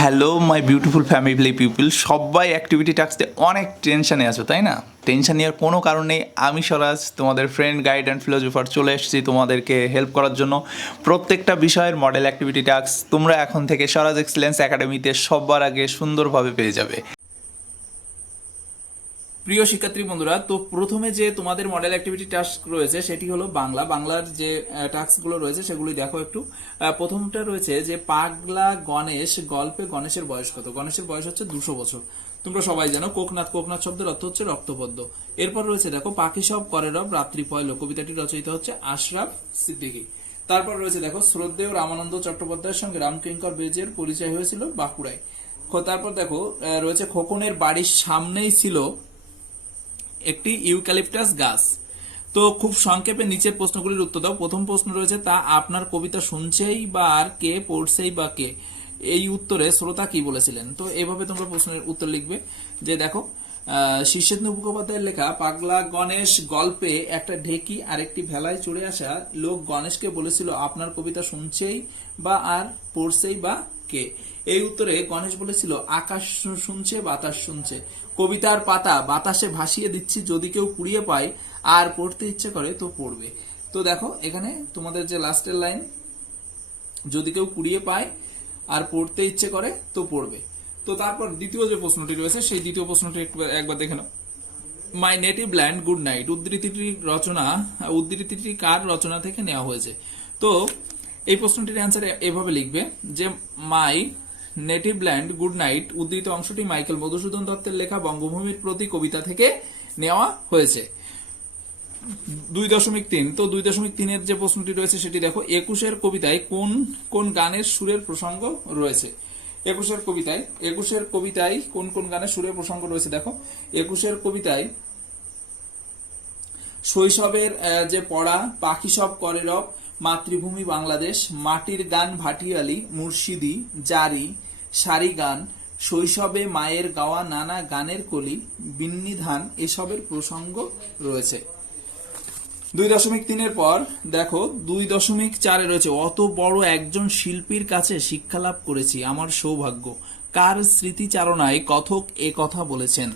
Hello my beautiful family people, সবাই activity টাস্কে অনেক টেনশানে আছো, তাই না? টেনশন নেওয়ার কোনো কারণ নেই। আমি স্বরাজ, তোমাদের ফ্রেন্ড, গাইড অ্যান্ড ফিলোসফার, চলে এসেছি তোমাদেরকে হেল্প করার জন্য। প্রত্যেকটা বিষয়ের মডেল অ্যাক্টিভিটি টাস্ক তোমরা এখন থেকে স্বরাজ এক্সেলেন্স একাডেমিতে সবার আগে সুন্দরভাবে পেয়ে যাবে। প্রিয় শিক্ষার্থী বন্ধুরা, তো প্রথমে যে তোমাদের মডেল অ্যাক্টিভিটি টাস্ক রয়েছে সেটি হলো বাংলার যে টাস্কগুলো রয়েছে সেগুলি দেখো একটু। প্রথমটা রয়েছে যে পাগলা গণেশ গল্পে গণেশের বয়স কত? গণেশের বয়স হচ্ছে 200 বছর। তোমরা সবাই জানো কোকনাথ শব্দের অর্থ হচ্ছে রক্তপদ্ম। এরপর রয়েছে দেখো পাখি সব করে রব রাত্রি পয়লো, কবিতাটি রচয়িতা হচ্ছে আশরাফ সিদ্দিকী। তারপর রয়েছে দেখো শ্রদ্ধেয় রামানন্দ চট্টোপাধ্যায়ের সঙ্গে রামকিঙ্কর বেজের পরিচয় হয়েছিল বাঁকুড়ায়। তারপর দেখো রয়েছে খোকনের বাড়ির সামনেই ছিল একটি ইউক্যালিপটাস গাছ। তো খুব সংক্ষেপে নিচের প্রশ্নগুলির উত্তর দাও। প্রথম প্রশ্ন রয়েছে তা আপনার কবিতা শুনছেই বা আর কে, পড়ছেই বা কে? এই উত্তরে শ্রোতা কি বলেছিলেন? তো এইভাবে তোমরা প্রশ্নের উত্তর লিখবে। যে দেখো শীর্ষেন্দু মুখোপাধ্যায়ের লেখা পাগলা গণেশ গল্পে একটা ঢেকি আর একটি ভেলায় চড়ে আসা লোক গণেশকে বলেছিল আপনার কবিতা শুনছেই বা আর পড়ছেই বা কে? এই উত্তরে গণেশ বলেছিল আকাশ শুনছে বাতাস শুনছে, কবিতার পাতা বাতাসে ভাসিয়ে দিচ্ছি, যদি কেউ কুড়িয়ে পায় আর পড়তে ইচ্ছে করে তো পড়বে। তো দেখো এখানে তোমাদের যে লাস্টের লাইন, যদি কেউ কুড়িয়ে পায় আর পড়তে ইচ্ছে করে তো পড়বে। তো তারপর দ্বিতীয় যে প্রশ্নটি রয়েছে সেই দ্বিতীয় প্রশ্নটি একবার দেখে নাও। My native land good night উদ্ধৃতিটি কার রচনা থেকে নেওয়া হয়েছে? তো এই প্রশ্নটির অ্যান্সার এভাবে লিখবে যে মাই নেটিভ ল্যান্ড গুড নাইট উদ্ধৃত অংশটি মাইকেল মধুসূদন দত্তের লেখা বঙ্গভূমির প্রতি কবিতা থেকে নেওয়া হয়েছে। 2.3। তো 2.3-এর যে প্রশ্নটি রয়েছে সেটি দেখো, একুশের কবিতায় কোন কোন গানের সুরের প্রসঙ্গ রয়েছে? একুশের কবিতায় কোন কোন গানের সুরের প্রসঙ্গ রয়েছে? দেখো একুশের কবিতায় শৈশবের যে পড়া, পাখি সব করে রব, মাতৃভূমি বাংলাদেশ, মাটির গান ভাটিয়ালি, মুর্শিদি, জারি, সারি গান, শৈশবে মায়ের গাওয়া নানা গানের কলি, বিন্নি ধান এসবের প্রসঙ্গ রয়েছে। 2.3-এর পর দেখো 2.4-এ রয়েছে অত বড় একজন শিল্পীর কাছে শিক্ষা লাভ করেছি, আমার সৌভাগ্য, কার স্মৃতিচারণায় কথক এ কথা বলেছেন?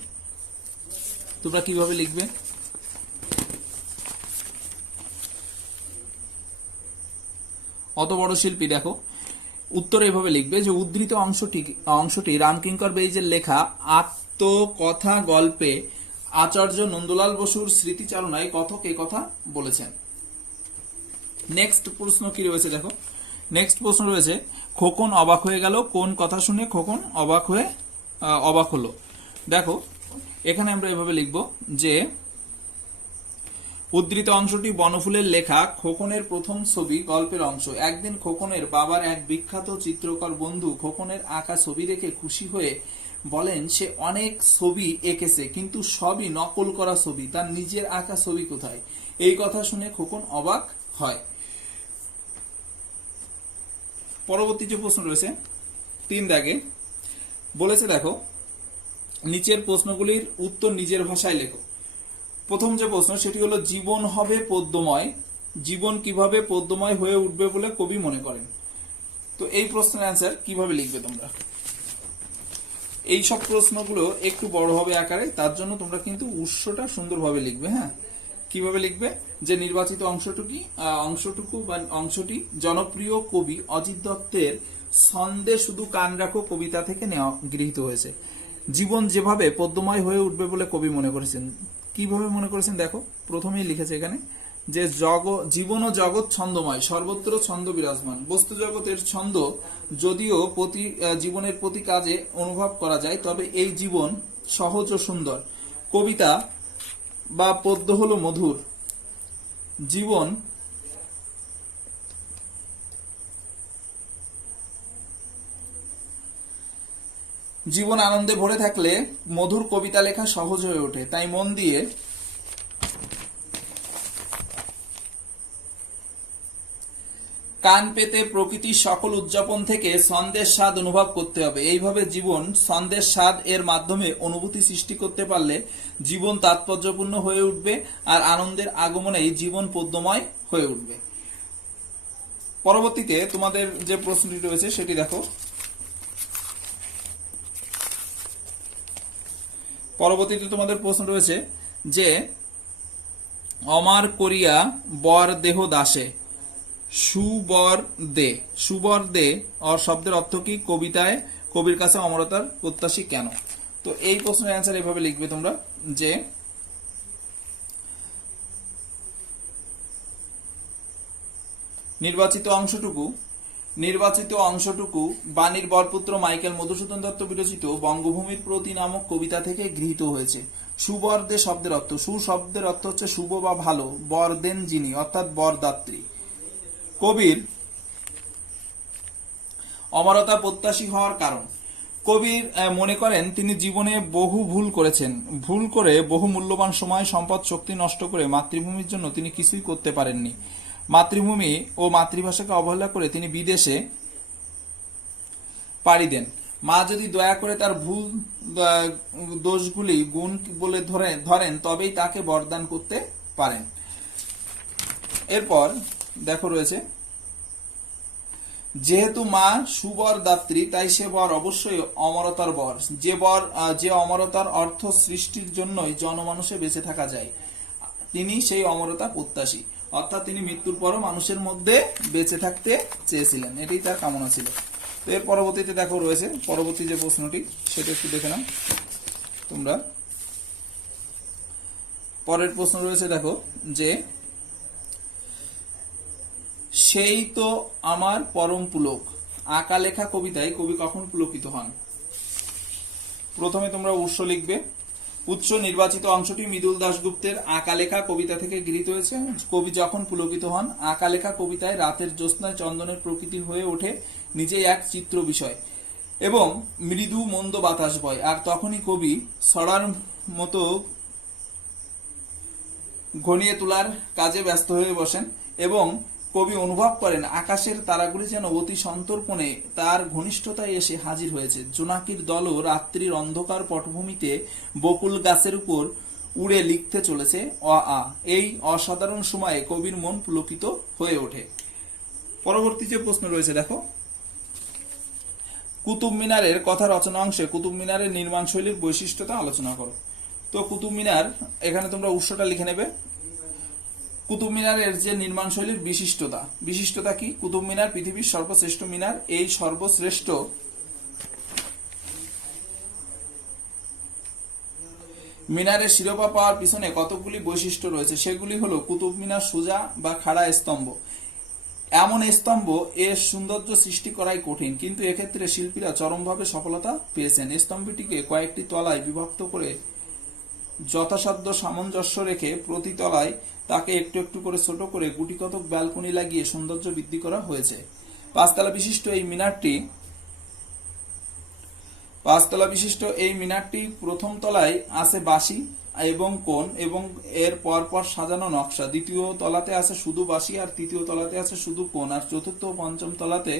তোমরা কিভাবে লিখবে? অত বড় শিল্পী, দেখো উত্তর এভাবে লিখবে যে উদ্ধৃত অংশটি রামকিঙ্কর বেইজের লেখা আত্মকথা গল্পে আচার্য নন্দলাল বসুর স্মৃতিচারণায় কথক এ কথা বলেছেন। নেক্সট প্রশ্ন কি রয়েছে দেখো, নেক্সট প্রশ্ন রয়েছে খোকন অবাক হয়ে গেল, কোন কথা শুনে খোকন অবাক হলো? দেখো এখানে আমরা এভাবে লিখব যে উদ্ধৃত অংশটি বনফুলের লেখা খোকনের প্রথম ছবি গল্পের অংশ। একদিন খোকনের বাবার এক বিখ্যাত চিত্রকর বন্ধু খোকনের আঁকা ছবি দেখে খুশি হয়ে বলেন সে অনেক ছবি এঁকেছে কিন্তু সবই নকল করা ছবি, তার নিজের আঁকা ছবি কোথায়? এই কথা শুনে খোকন অবাক হয়। পরবর্তী যে প্রশ্ন রয়েছে 3 দাগে বলেছে দেখো নিচের প্রশ্নগুলির উত্তর নিজের ভাষায় লেখো। প্রথম যে প্রশ্ন সেটি হলো জীবন হবে পদ্যময়, জীবন কিভাবে পদ্যময় হয়ে উঠবে বলে কবি মনে করেন? তো এই প্রশ্নের অ্যান্সার কিভাবে লিখবে তোমরা? এই সব প্রশ্নগুলো একটু বড় হবে আকারে, তার জন্য তোমরা কিন্তু উৎসটা সুন্দরভাবে লিখবে। হ্যাঁ, কিভাবে লিখবে? যে নির্বাচিত অংশটি জনপ্রিয় কবি অজিত দত্তের ছন্দে শুধু কান রাখো কবিতা থেকে গৃহীত হয়েছে। জীবন যেভাবে পদ্যময় হয়ে উঠবে বলে কবি মনে করেছেন। কিভাবে মনে করেছেন দেখো, প্রথমেই লিখেছে এখানে যে জীবন ও জগৎ ছন্দময়, সর্বত্র ছন্দ বিরাজমান। বস্তু জগতের ছন্দ যদিও জীবনের প্রতি কাজে অনুভব করা যায়, তবে এই জীবন সহজ ও সুন্দর। কবিতা বা পদ্য হলো মধুর। জীবন আনন্দে ভরে থাকলে মধুর কবিতা লেখা সহজ হয়ে ওঠে। তাই মন দিয়ে কান পেতে প্রকৃতির সকল উদযাপন থেকে ছন্দের স্বাদ অনুভব করতে হবে। এইভাবে জীবন ছন্দের স্বাদ এর মাধ্যমে অনুভূতি সৃষ্টি করতে পারলে জীবন তাৎপর্যপূর্ণ হয়ে উঠবে আর আনন্দের আগমনেই জীবন পদ্যময় হয়ে উঠবে। পরবর্তীতে তোমাদের যে প্রশ্নটি রয়েছে সেটি দেখো, পরবর্তীতে তোমাদের প্রশ্ন রয়েছে যে অমার করিয়া বর দেহ দাসে সুবর দে, সুবর দে শব্দের অর্থ কি? কবিতায় কবির কাছে অমরতার প্রত্যাশী কেন? তো এই প্রশ্নের অ্যান্সার এভাবে লিখবে তোমরা যে নির্বাচিত অংশটুকু বাণীর বরপুত্র মাইকেল মধুসূদন দত্ত বিরচিত বঙ্গভূমির প্রতি নামক কবিতা থেকে গৃহীত হয়েছে। সুবর দে শব্দের অর্থ, সু শব্দের অর্থ হচ্ছে শুভ বা ভালো, বর দেন যিনি অর্থাৎ বরদাত্রী। কবির অমরতা প্রত্যাশী হওয়ার কারণ, কবির মনে করেন তিনি জীবনে বহু ভুল করেছেন, ভুল করে বহু মূল্যবান সময় সম্পদ শক্তি নষ্ট করে মাতৃভূমির জন্য তিনি কিছুই করতে পারেননি। মাতৃভূমি ও মাতৃভাষাকে অবহেলা করে তিনি বিদেশে পাড়ি দেন। মা যদি দয়া করে তার ভুল দোষগুলি গুণ বলে ধরেন তবেই তাকে বরদান করতে পারেন। এরপর দেখো রয়েছে যেহেতু মা সুবর দাত্রী তাই সে বর অবশ্যই অমরতার বর, যে অমরতার অর্থ সৃষ্টির জন্যই জনমানুষে বেঁচে থাকা যায়, তিনি সেই অমরতা প্রত্যাশী, অর্থাৎ তিনি মৃত্যুর পরও মানুষের মধ্যে বেঁচে থাকতে চেয়েছিলেন, এটাই তার কামনা ছিল। তো এর পরবর্তীতে দেখো রয়েছে পরবর্তী যে প্রশ্নটি সেটা একটু দেখে নাও তোমরা। পরের প্রশ্ন রয়েছে দেখো যে সেই তো আমার পরম পুলক, আঁকা লেখা কবিতায় কবি কখন পুলকিত হন? প্রথমে তোমরা উৎস লিখবে। উৎস নির্বাচিত অংশটি মৃদুল দাশগুপ্তের আঁকা লেখা কবিতা থেকে গৃহীত হয়েছে। কবি যখন পুলকিত হন, আঁকা লেখা কবিতায় রাতের জ্যোৎস্নায় চন্দনের প্রকৃতি হয়ে ওঠে নিজেই এক চিত্র বিষয় এবং মৃদু মন্দ বাতাস বয়, আর তখনই কবি ছড়ার মতো ঘনিয়ে তোলার কাজে ব্যস্ত হয়ে বসেন এবং কবি অনুভব করেন আকাশের তারাগুলি যেন অতি সন্তর্পণে তার ঘনিষ্ঠতায় এসে হাজির হয়েছে। জোনাকির দলও রাত্রির অন্ধকার পটভূমিতে বকুল গাছের উপর উড়ে লিখতে চলেছে অ আ। এই অসাধারণ সময়ে কবির মন পুলকিত হয়ে ওঠে। পরবর্তী যে প্রশ্ন রয়েছে দেখো, কুতুব মিনারের কথা রচনা অংশে কুতুব মিনারের নির্মাণ শৈলীর বৈশিষ্ট্যতা আলোচনা করো। তো কুতুব মিনার, এখানে তোমরা উৎসটা লিখে নেবে। কুতুব মিনারের যে নির্মাণ শৈলীর বিশিষ্টতা কি? কুতুব মিনার পৃথিবীর সর্বশ্রেষ্ঠ মিনার। এই সর্বশ্রেষ্ঠ মিনারের শিরোপা পাওয়ার পিছনে কতগুলি বৈশিষ্ট্য রয়েছে, সেগুলি হলো কুতুব মিনার সোজা বা খাড়া স্তম্ভ, এমন স্তম্ভ এর সৌন্দর্য সৃষ্টি করাই কঠিন, কিন্তু এক্ষেত্রে শিল্পীরা চরমভাবে সফলতা পেয়েছেন। স্তম্ভটিকে কয়েকটি তলায় বিভক্ত করে যথাসাধ্য সামঞ্জস্য রেখে প্রতি তলায় তাকে একটু একটু করে ছোট করে গুটিকতক ব্যালকনি লাগিয়ে সৌন্দর্য বৃদ্ধি করা হয়েছে। পাঁচতলা বিশিষ্ট এই মিনারটি প্রথম তলায় আছে বাঁশি এবং কোণ এবং এর পরপর সাজানো নকশা, দ্বিতীয় তলাতে আছে শুধু বাঁশি আর তৃতীয় তলাতে আছে শুধু কোণ, আর চতুর্থ ও পঞ্চম তলাতে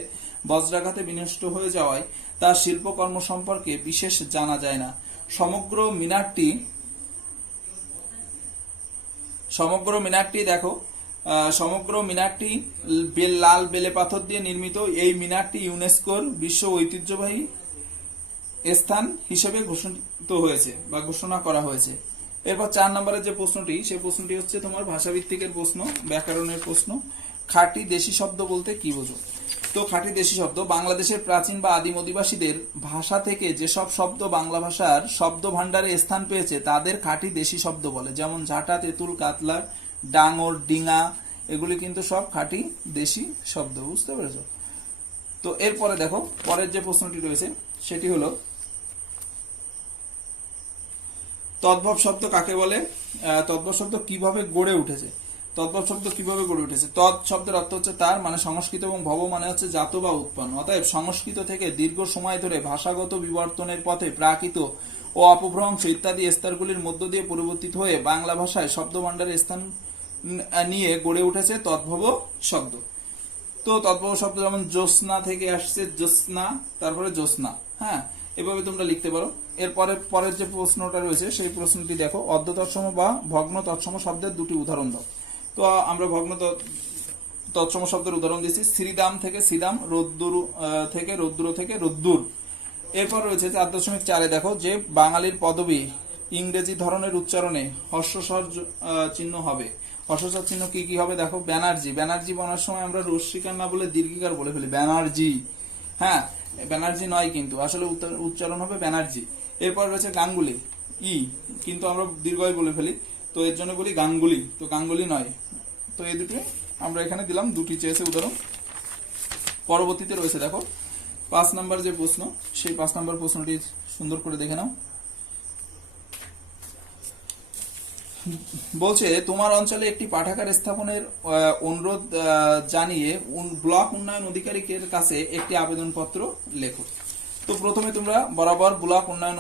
বজ্রাঘাতে বিনষ্ট হয়ে যাওয়ায় তার শিল্পকর্ম সম্পর্কে বিশেষ জানা যায় না। সমগ্র মিনারটি লাল বেলে পাথর দিয়ে নির্মিত। এই মিনারটি ইউনেস্কোর বিশ্ব ঐতিহ্যবাহী স্থান হিসেবে ঘোষিত হয়েছে বা ঘোষণা করা হয়েছে। এরপর 4 নম্বরের যে প্রশ্নটি, সেই প্রশ্নটি হচ্ছে তোমার ভাষাভিত্তিকের প্রশ্ন, ব্যাকরণের প্রশ্ন। খাঁটি দেশি শব্দ বলতে কি বোঝো? তো খাঁটি দেশি শব্দ বাংলাদেশের প্রাচীন বা আদিম অধিবাসীদের ভাষা থেকে যেসব শব্দ বাংলা ভাষার শব্দ ভাণ্ডারে স্থান পেয়েছে তাদের খাঁটি দেশি শব্দ বলে। যেমন ঝাঁটা, তেঁতুল, কাতলা, ডাঙর, ডিঙা, এগুলি কিন্তু সব খাঁটি দেশি শব্দ। বুঝতে পেরেছো? তো এরপরে দেখো পরের যে প্রশ্নটি রয়েছে সেটি হলো তদ্ভব শব্দ কাকে বলে? তদ্ভব শব্দ কিভাবে গড়ে উঠেছে? তৎ শব্দের অর্থ হচ্ছে তার, মানে সংস্কৃত, এবং ভব মানে হচ্ছে জাত বা উৎপন্ন। অতএব সংস্কৃত থেকে দীর্ঘ সময় ধরে ভাষাগত বিবর্তনের পথে প্রাকৃত ও অপভ্রংশ ইত্যাদি স্তরগুলির মধ্য দিয়ে পরিবর্তিত হয়ে বাংলা ভাষায় শব্দ ভাণ্ডারের স্থান নিয়ে গড়ে উঠেছে তদ্ভব শব্দ। তো তদ্ভব শব্দ যেমন জ্যোৎস্না থেকে আসছে জ্যোৎস্না, তারপরে জ্যোৎস্না, হ্যাঁ, এভাবে তোমরা লিখতে পারো। পরের যে প্রশ্নটা রয়েছে সেই প্রশ্নটি দেখো, অর্ধ তৎসম বা ভগ্ন তৎসম শব্দের দুটি উদাহরণ দাও। তো আমরা ভগ্ন তৎসম শব্দের উদাহরণ দিচ্ছি। শ্রীদাম থেকে শ্রীদাম, রোদ্দুর থেকে রোদ্দুর। এরপর রয়েছে 4.4 দেখো যে বাঙালির পদবী ইংরেজি ধরনের উচ্চারণে হর্ষস্বর চিহ্ন হবে। হর্ষস্বর চিহ্ন কি কি হবে দেখো, ব্যানার্জি, ব্যানার্জি বলার সময় আমরা রস্বীকার না বলে দীর্ঘিকার বলে ফেলি, ব্যানার্জি। হ্যাঁ, ব্যানার্জি নয় কিন্তু আসলে উচ্চারণ হবে ব্যানার্জি। এরপর রয়েছে গাঙ্গুলি, ই কিন্তু আমরা দীর্ঘই বলে ফেলি, তো এর জন্য বলি গাঙ্গুলি, তো গাঙ্গুলি নয়। তো এই দুটি আমরা এখানে দিলাম, দুটি চেয়েছে উদাহরণ। পরবর্তীতে রয়েছে দেখো 5 নম্বর যে প্রশ্ন, সেই 5 নম্বর প্রশ্নটি সুন্দর করে দেখে নাও। বলছে তোমার অঞ্চলে একটি পাঠাগার স্থাপনের অনুরোধ জানিয়ে ব্লক উন্নয়ন অধিকারিকের কাছে একটি আবেদনপত্র লেখো। তো প্রথমে তোমরা বরাবর ব্লক উন্নয়ন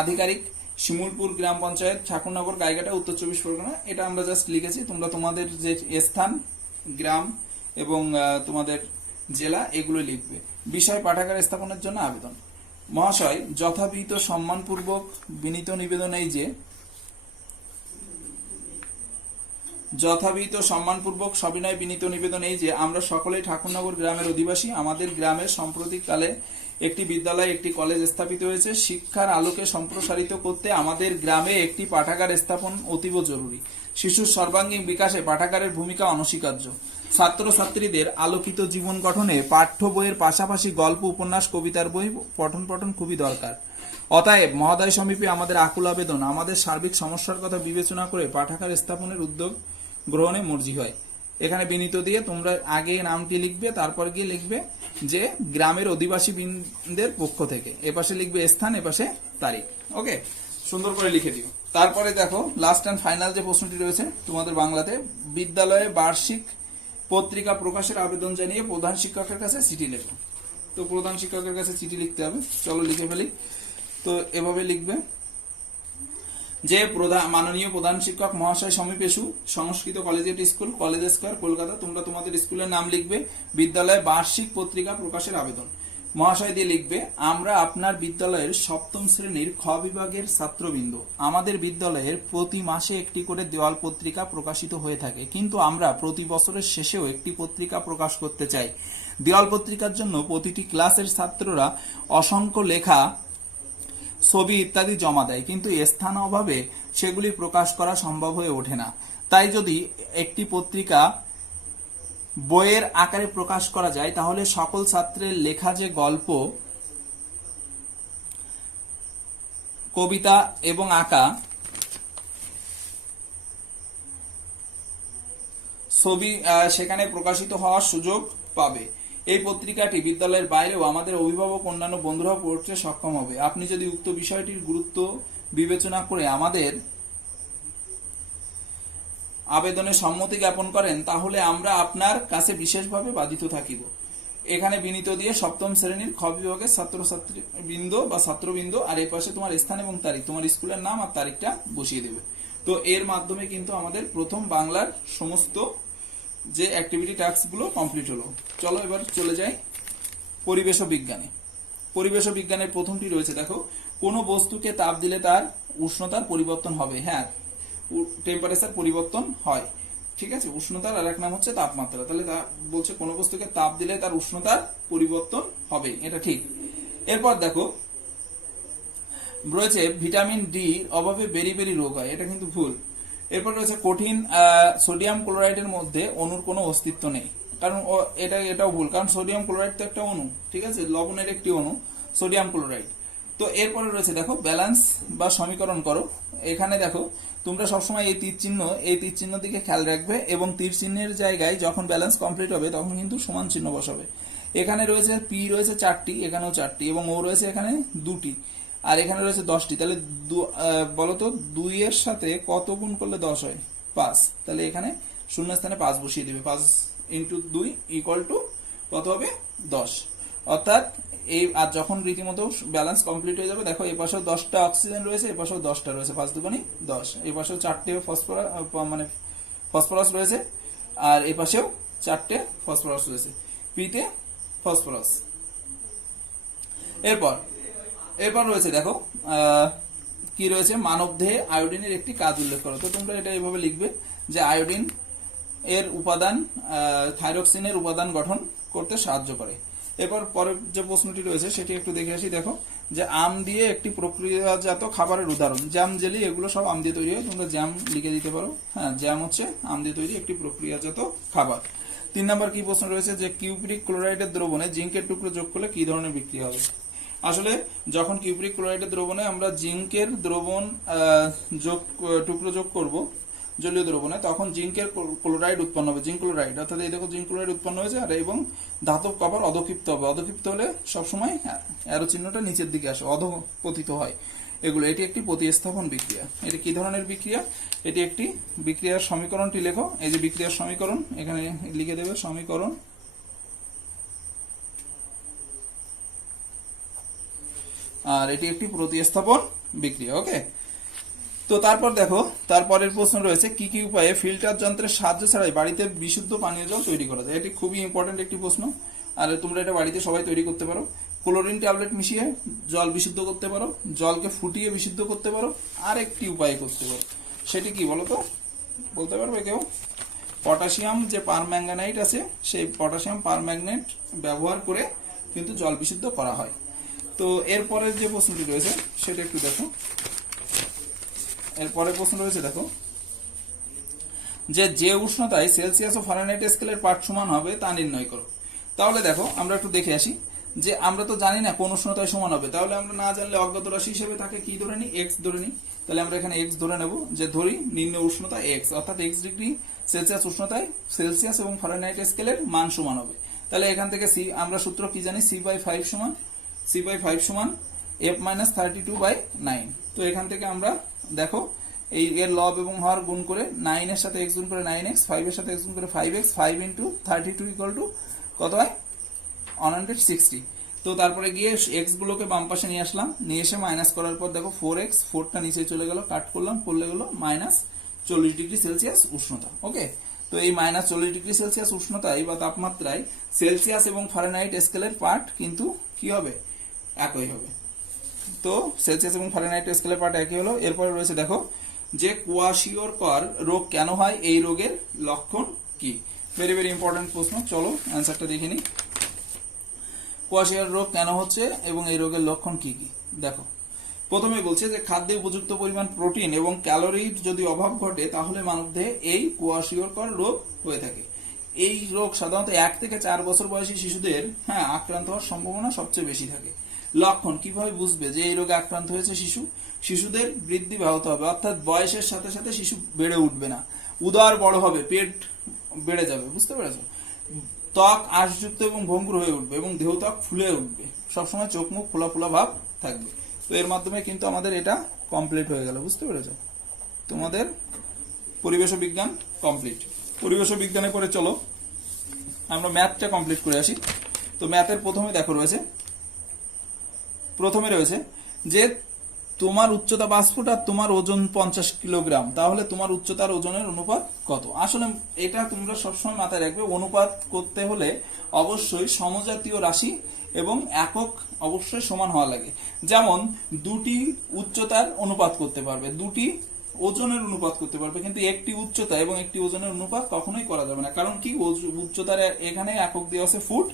আধিকারিক শিমুলপুর গ্রাম পঞ্চায়েত, ঠাকুরনগর, গাইঘাটা, উত্তর 24 পরগনা, এটা আমরা জাস্ট লিখেছি। তোমরা তোমাদের যে স্থান, গ্রাম এবং তোমাদের জেলা এগুলো লিখবে। বিষয় পাঠাগার স্থাপনের জন্য আবেদন। মহাশয়, যথাবিহিত সম্মানপূর্বক বিনীত নিবেদন এই যে, যথাবিহিত সম্মানপূর্বক সবিনয় বিনীত নিবেদন এই যে আমরা সকলেই ঠাকুরনগর গ্রামের অধিবাসী। আমাদের গ্রামের সাম্প্রতিককালে একটি বিদ্যালয়, একটি কলেজ স্থাপিত হয়েছে। শিক্ষার আলোকে সম্প্রসারিত করতে আমাদের গ্রামে একটি পাঠাগার স্থাপন অতীব জরুরি। শিশুর সর্বাঙ্গীন বিকাশে পাঠাগারের ভূমিকা অনস্বীকার্য। ছাত্রছাত্রীদের আলোকিত জীবন গঠনে পাঠ্য বইয়ের পাশাপাশি গল্প, উপন্যাস, কবিতার বই পঠন খুবই দরকার। অতএব মহোদয় সমীপে আমাদের আকুল আবেদন, আমাদের সার্বিক সমস্যার কথা বিবেচনা করে পাঠাগার স্থাপনের উদ্যোগ গ্রহণে মর্জি হয়। এখানে বিনীত দিয়ে তোমরা আগে নামটি লিখবে, তারপর গিয়ে লিখবে যে গ্রামের অধিবাসী বৃন্দের পক্ষ থেকে, এপাশে লিখবে স্থান, এপাশে তারিখ। ওকে, সুন্দর করে লিখে দিও। তারপরে দেখো লাস্ট অ্যান্ড ফাইনাল যে প্রশ্নটি রয়েছে তোমাদের বাংলাতে, বিদ্যালয়ে বার্ষিক পত্রিকা প্রকাশের আবেদন জানিয়ে প্রধান শিক্ষকের কাছে চিঠি লেখো। তো প্রধান শিক্ষকের কাছে চিঠি লিখতে হবে, চলো লিখে ফেলি। তো এভাবে লিখবে যে মাননীয় প্রধান শিক্ষক মহাশয় সমীপেশু, সংস্কৃত collegiate school, college square, Kolkata. তোমরা তোমাদের স্কুলের নাম লিখবে। বিদ্যালয়ে বার্ষিক পত্রিকা প্রকাশের আবেদন মহাশয় দিয়ে লিখবে, আমরা আপনার বিদ্যালয়ের 7ম শ্রেণীর খ বিভাগের ছাত্রবৃন্দ। আমাদের বিদ্যালয়ের প্রতি মাসে একটি করে দেওয়াল পত্রিকা প্রকাশিত হয়ে থাকে, কিন্তু আমরা প্রতি বছরের শেষেও একটি পত্রিকা প্রকাশ করতে চাই। দেওয়াল পত্রিকার জন্য প্রতিটি ক্লাসের ছাত্ররা অসংখ্য লেখা, ছবি ইত্যাদি জমা দেয়, কিন্তু স্থান অভাবে সেগুলি প্রকাশ করা সম্ভব হয়ে ওঠে না। তাই যদি একটি পত্রিকা বইয়ের আকারে প্রকাশ করা যায়, তাহলে সকল ছাত্রের লেখা যে গল্প, কবিতা এবং আঁকা ছবি সেখানে প্রকাশিত হওয়ার সুযোগ পাবে। এই পত্রিকাটি বিদ্যালয়ের বাইরেও আমাদের অভিভাবক, অন্যান্য বন্ধুরাও পড়তে সক্ষম হবে। আপনি যদি উক্ত বিষয়টির গুরুত্ব বিবেচনা করে আমাদের আবেদনে সম্মতি জ্ঞাপন করেন, তাহলে আমরা আপনার কাছে বিশেষভাবে বাধিত থাকিব। এখানে বিনীত দিয়ে 7ম শ্রেণীর খ বিভাগের ছাত্রছাত্রীবৃন্দ বা ছাত্রবৃন্দ, আর এই পাশে তোমার স্থান এবং তারিখ, তোমার স্কুলের নাম আর তারিখটা বসিয়ে দেবে। তো এর মাধ্যমে কিন্তু আমাদের প্রথম বাংলার সমস্ত যে অ্যাক্টিভিটি টাস্কগুলো কমপ্লিট হলো। চলো এবার চলে যাই পরিবেশ বিজ্ঞানে। পরিবেশ বিজ্ঞানের প্রথমটি রয়েছে দেখো, কোনো বস্তুকে তাপ দিলে তার উষ্ণতার পরিবর্তন হবে। হ্যাঁ, টেম্পারেচার পরিবর্তন হয়, ঠিক আছে। উষ্ণতার আর এক নাম হচ্ছে তাপমাত্রা। তাহলে বলছে কোনো বস্তুকে তাপ দিলে তার উষ্ণতার পরিবর্তন হবে, এটা ঠিক। এরপর দেখো রয়েছে ভিটামিন ডি অভাবে বেরি রোগ হয়, এটা কিন্তু ভুল। এরপর রয়েছে কঠিন সোডিয়াম ক্লোরাইডের মধ্যে অণুর কোনো অস্তিত্ব নেই, কারণ এটাও ভুল, কারণ সোডিয়াম ক্লোরাইড তো একটা অণু, ঠিক আছে, লবণের একটি অণু সোডিয়াম ক্লোরাইড। তো এরপরে রয়েছে দেখো ব্যালেন্স বা সমীকরণ করো। এখানে দেখো তোমরা সবসময় এই তীর চিহ্ন দিকে খেয়াল রাখবে, এবং তীর চিহ্নের জায়গায় যখন ব্যালেন্স কমপ্লিট হবে তখন কিন্তু সমান চিহ্ন বসাবে। এখানে রয়েছে পি রয়েছে 4টি, এখানেও 4টি, এবং ও রয়েছে এখানে 2টি, আর এখানে রয়েছে 10টি। তাহলে বলতো 2 এর সাথে কত গুণ করলে 10 হয়? 5। তাহলে এখানে শূন্য স্থানে 5 বসিয়ে দিবে। 5 × 2 = কত হবে? 10। অর্থাৎ এই আর যখন রীতিমতো ব্যালেন্স কমপ্লিট হয়ে যাবে, দেখো এই পাশেও 10টা অক্সিজেন রয়েছে, এই পাশেও 10টা রয়েছে, 5 দুগুণে 10। এই পাশেও 4টে ফসফরাস রয়েছে, আর এই পাশেও 4টে ফসফরাস রয়েছে, পিতে ফসফরাস। এরপর রয়েছে দেখো কি রয়েছে, মানবদেহে আয়োডিনের একটি কাজ উল্লেখ করো। তো তোমরা এটা এইভাবে লিখবে যে আয়োডিন এর উপাদান থাইরক্সিনের উপাদান গঠন করতে সাহায্য করে। এরপর পরের যে প্রশ্নটি রয়েছে সেটি একটু দেখে আসি। দেখো যে আম দিয়ে একটি প্রক্রিয়াজাত খাবারের উদাহরণ, জ্যাম, জেলি, এগুলো সব আম দিয়ে তৈরি হয়। তোমরা জ্যাম লিখে দিতে পারো। হ্যাঁ, জ্যাম হচ্ছে আম দিয়ে তৈরি একটি প্রক্রিয়াজাত খাবার। 3 নম্বর কি প্রশ্ন রয়েছে যে কিউপ্রিক ক্লোরাইডের দ্রবণে জিঙ্কের টুকরো যোগ করলে কি ধরনের বিক্রিয়া হবে। আসলে যখন কিউপ্রিক ক্লোরাইডের দ্রবণে আমরা জিঙ্কের দ্রবণ টুকরো যোগ করব জলীয় দ্রবণে, তখন জিঙ্কের ক্লোরাইড উৎপন্ন হবে, জিঙ্ক ক্লোরাইড। অর্থাৎ এই দেখো জিঙ্ক ক্লোরাইড উৎপন্ন হয়েছে। আর এবং ধাতব কপার অধক্ষিপ্ত হবে। অধক্ষিপ্ত হলে সবসময় অ্যারো চিহ্নটা নিচের দিকে আসে, অধপতিত হয় এগুলো। এটি একটি প্রতিস্থাপন বিক্রিয়া। এটি কি ধরনের বিক্রিয়া? এটি একটি বিক্রিয়ার সমীকরণটি লেখো। এই যে বিক্রিয়ার সমীকরণ এখানে লিখে দেবে, সমীকরণ। আর এটি একটি প্রতিস্থাপন বিক্রিয়া। ওকে, তো তারপর দেখো তারপরের প্রশ্ন রয়েছে কি কি উপায়ে ফিল্টার যন্ত্রের সাহায্য ছাড়াই বাড়িতে বিশুদ্ধ পানীয় জল তৈরি করা যায়। এটি খুবই ইম্পর্টেন্ট একটি প্রশ্ন, আর তোমরা এটা বাড়িতে সবাই তৈরি করতে পারো। ক্লোরিন ট্যাবলেট মিশিয়ে জল বিশুদ্ধ করতে পারো, জলকে ফুটিয়ে বিশুদ্ধ করতে পারো, আর একটি উপায় করতে পারো। সেটি কি বলো তো, বলতে পারবে কেউ? পটাশিয়াম যে পারম্যাঙ্গানাইট আছে, সেই পটাশিয়াম পারম্যাঙ্গানেট ব্যবহার করে কিন্তু জল বিশুদ্ধ করা হয়। তো এরপরের যে প্রশ্নটি রয়েছে সেটা একটু দেখো। এরপরের প্রশ্ন রয়েছে দেখো যে উষ্ণতায় সেলসিয়াস ও ফারেনহাইট স্কেলের পাঠ সমান হবে তা নির্ণয় করো। তাহলে দেখো আমরা একটু দেখে আসি যে আমরা তো জানি না কোন উষ্ণতায় সমান হবে। তাহলে আমরা না জানলে অজ্ঞাত রাশি হিসেবে তাকে কি ধরে নিই? এক্স ধরে নিই। তাহলে আমরা এখানে এক্স ধরে নেব, যে ধরি নির্ণয় উষ্ণতা এক্স, অর্থাৎ এক্স ডিগ্রি সেলসিয়াস উষ্ণতায় সেলসিয়াস এবং ফারেনহাইট স্কেলের মান সমান হবে। তাহলে এখান থেকে সি আমরা সূত্র কি জানি? c/5 সমান f-32/9। তো এখান থেকে আমরা দেখো এই এর লব এবং হর গুণ করে 9 এর সাথে x গুণ করে 9x, 5 এর সাথে x গুণ করে 5x, 5 × 32 কত হয়? 160। তো তারপরে গিয়ে x গুলোকে বাম পাশে নিয়ে আসলাম, নিয়ে এসে মাইনাস করার পর দেখো 4x, 4টা নিচে চলে গেল, কাট করলাম, করলে গেল -40 ডিগ্রি সেলসিয়াস উষ্ণতা। ওকে, তো এই -40 ডিগ্রি সেলসিয়াস উষ্ণতায় বা তাপমাত্রায় সেলসিয়াস এবং ফারেনহাইট স্কেলের পাঠ কিন্তু কি হবে? একই হবে। তো সেলসিয়াস এবং ফারেনহাইট স্কেলের পাঠ একই হলো। এরপরে রয়েছে দেখো যে কোয়াশিওরকর রোগ কেন হয়, এই রোগের লক্ষণ কি? ভেরি ভেরি ইম্পর্টেন্ট প্রশ্ন। চলো অ্যান্সারটা দেখে নিই। কোয়াশিওর রোগ কেন হচ্ছে এবং এই রোগের লক্ষণ কি কি? দেখো প্রথমে বলছে যে খাদ্যে উপযুক্ত পরিমাণ প্রোটিন এবং ক্যালোরির যদি অভাব ঘটে তাহলে মানবদেহে এই কোয়াশিওরকর রোগ হয়ে থাকে। এই রোগ সাধারণত 1 থেকে 4 বছর বয়সী শিশুদের আক্রান্ত হওয়ার সম্ভাবনা সবচেয়ে বেশি থাকে। লক্ষণ কিভাবে বুঝবে যে এই রোগে আক্রান্ত হয়েছে শিশু? শিশুদের বৃদ্ধি ব্যাহত হবে, অর্থাৎ বয়সের সাথে সাথে শিশু বেড়ে উঠবে না, উদর বড় হবে, পেট বেড়ে যাবে, বুঝতে পেরেছো? ত্বক আঁশযুক্ত এবং ভঙ্গুর হয়ে উঠবে এবং দেহ ত্বক ফুলে উঠবে, সবসময় চোখ মুখ ফোলা ফোলা ভাব থাকবে। তো এর মাধ্যমে কিন্তু আমাদের এটা কমপ্লিট হয়ে গেল, বুঝতে পেরেছো? তোমাদের পরিবেশ বিজ্ঞান কমপ্লিট। পরিবেশ বিজ্ঞানে পরে চলো আমরা ম্যাথটা কমপ্লিট করে আসি। তো ম্যাথের প্রথমে রয়েছে যে তোমার উচ্চতা 5 ফুট আর তোমার ওজন 50 কিলোগ্রাম, তাহলে তোমার উচ্চতার ওজনের অনুপাত কত? আসলে এটা তোমরা সবসময় মাথায় রাখবে, অনুপাত করতে হলে অবশ্যই সমজাতীয় রাশি এবং একক অবশ্যই সমান হওয়া লাগে। যেমন দুটি উচ্চতার অনুপাত করতে পারবে, দুটি ওজনের অনুপাত করতে পারবে, কিন্তু একটি উচ্চতা এবং একটি ওজনের অনুপাত কখনোই করা যাবে না। কারণ কি? উচ্চতার এখানে একক দেওয়া আছে ফুট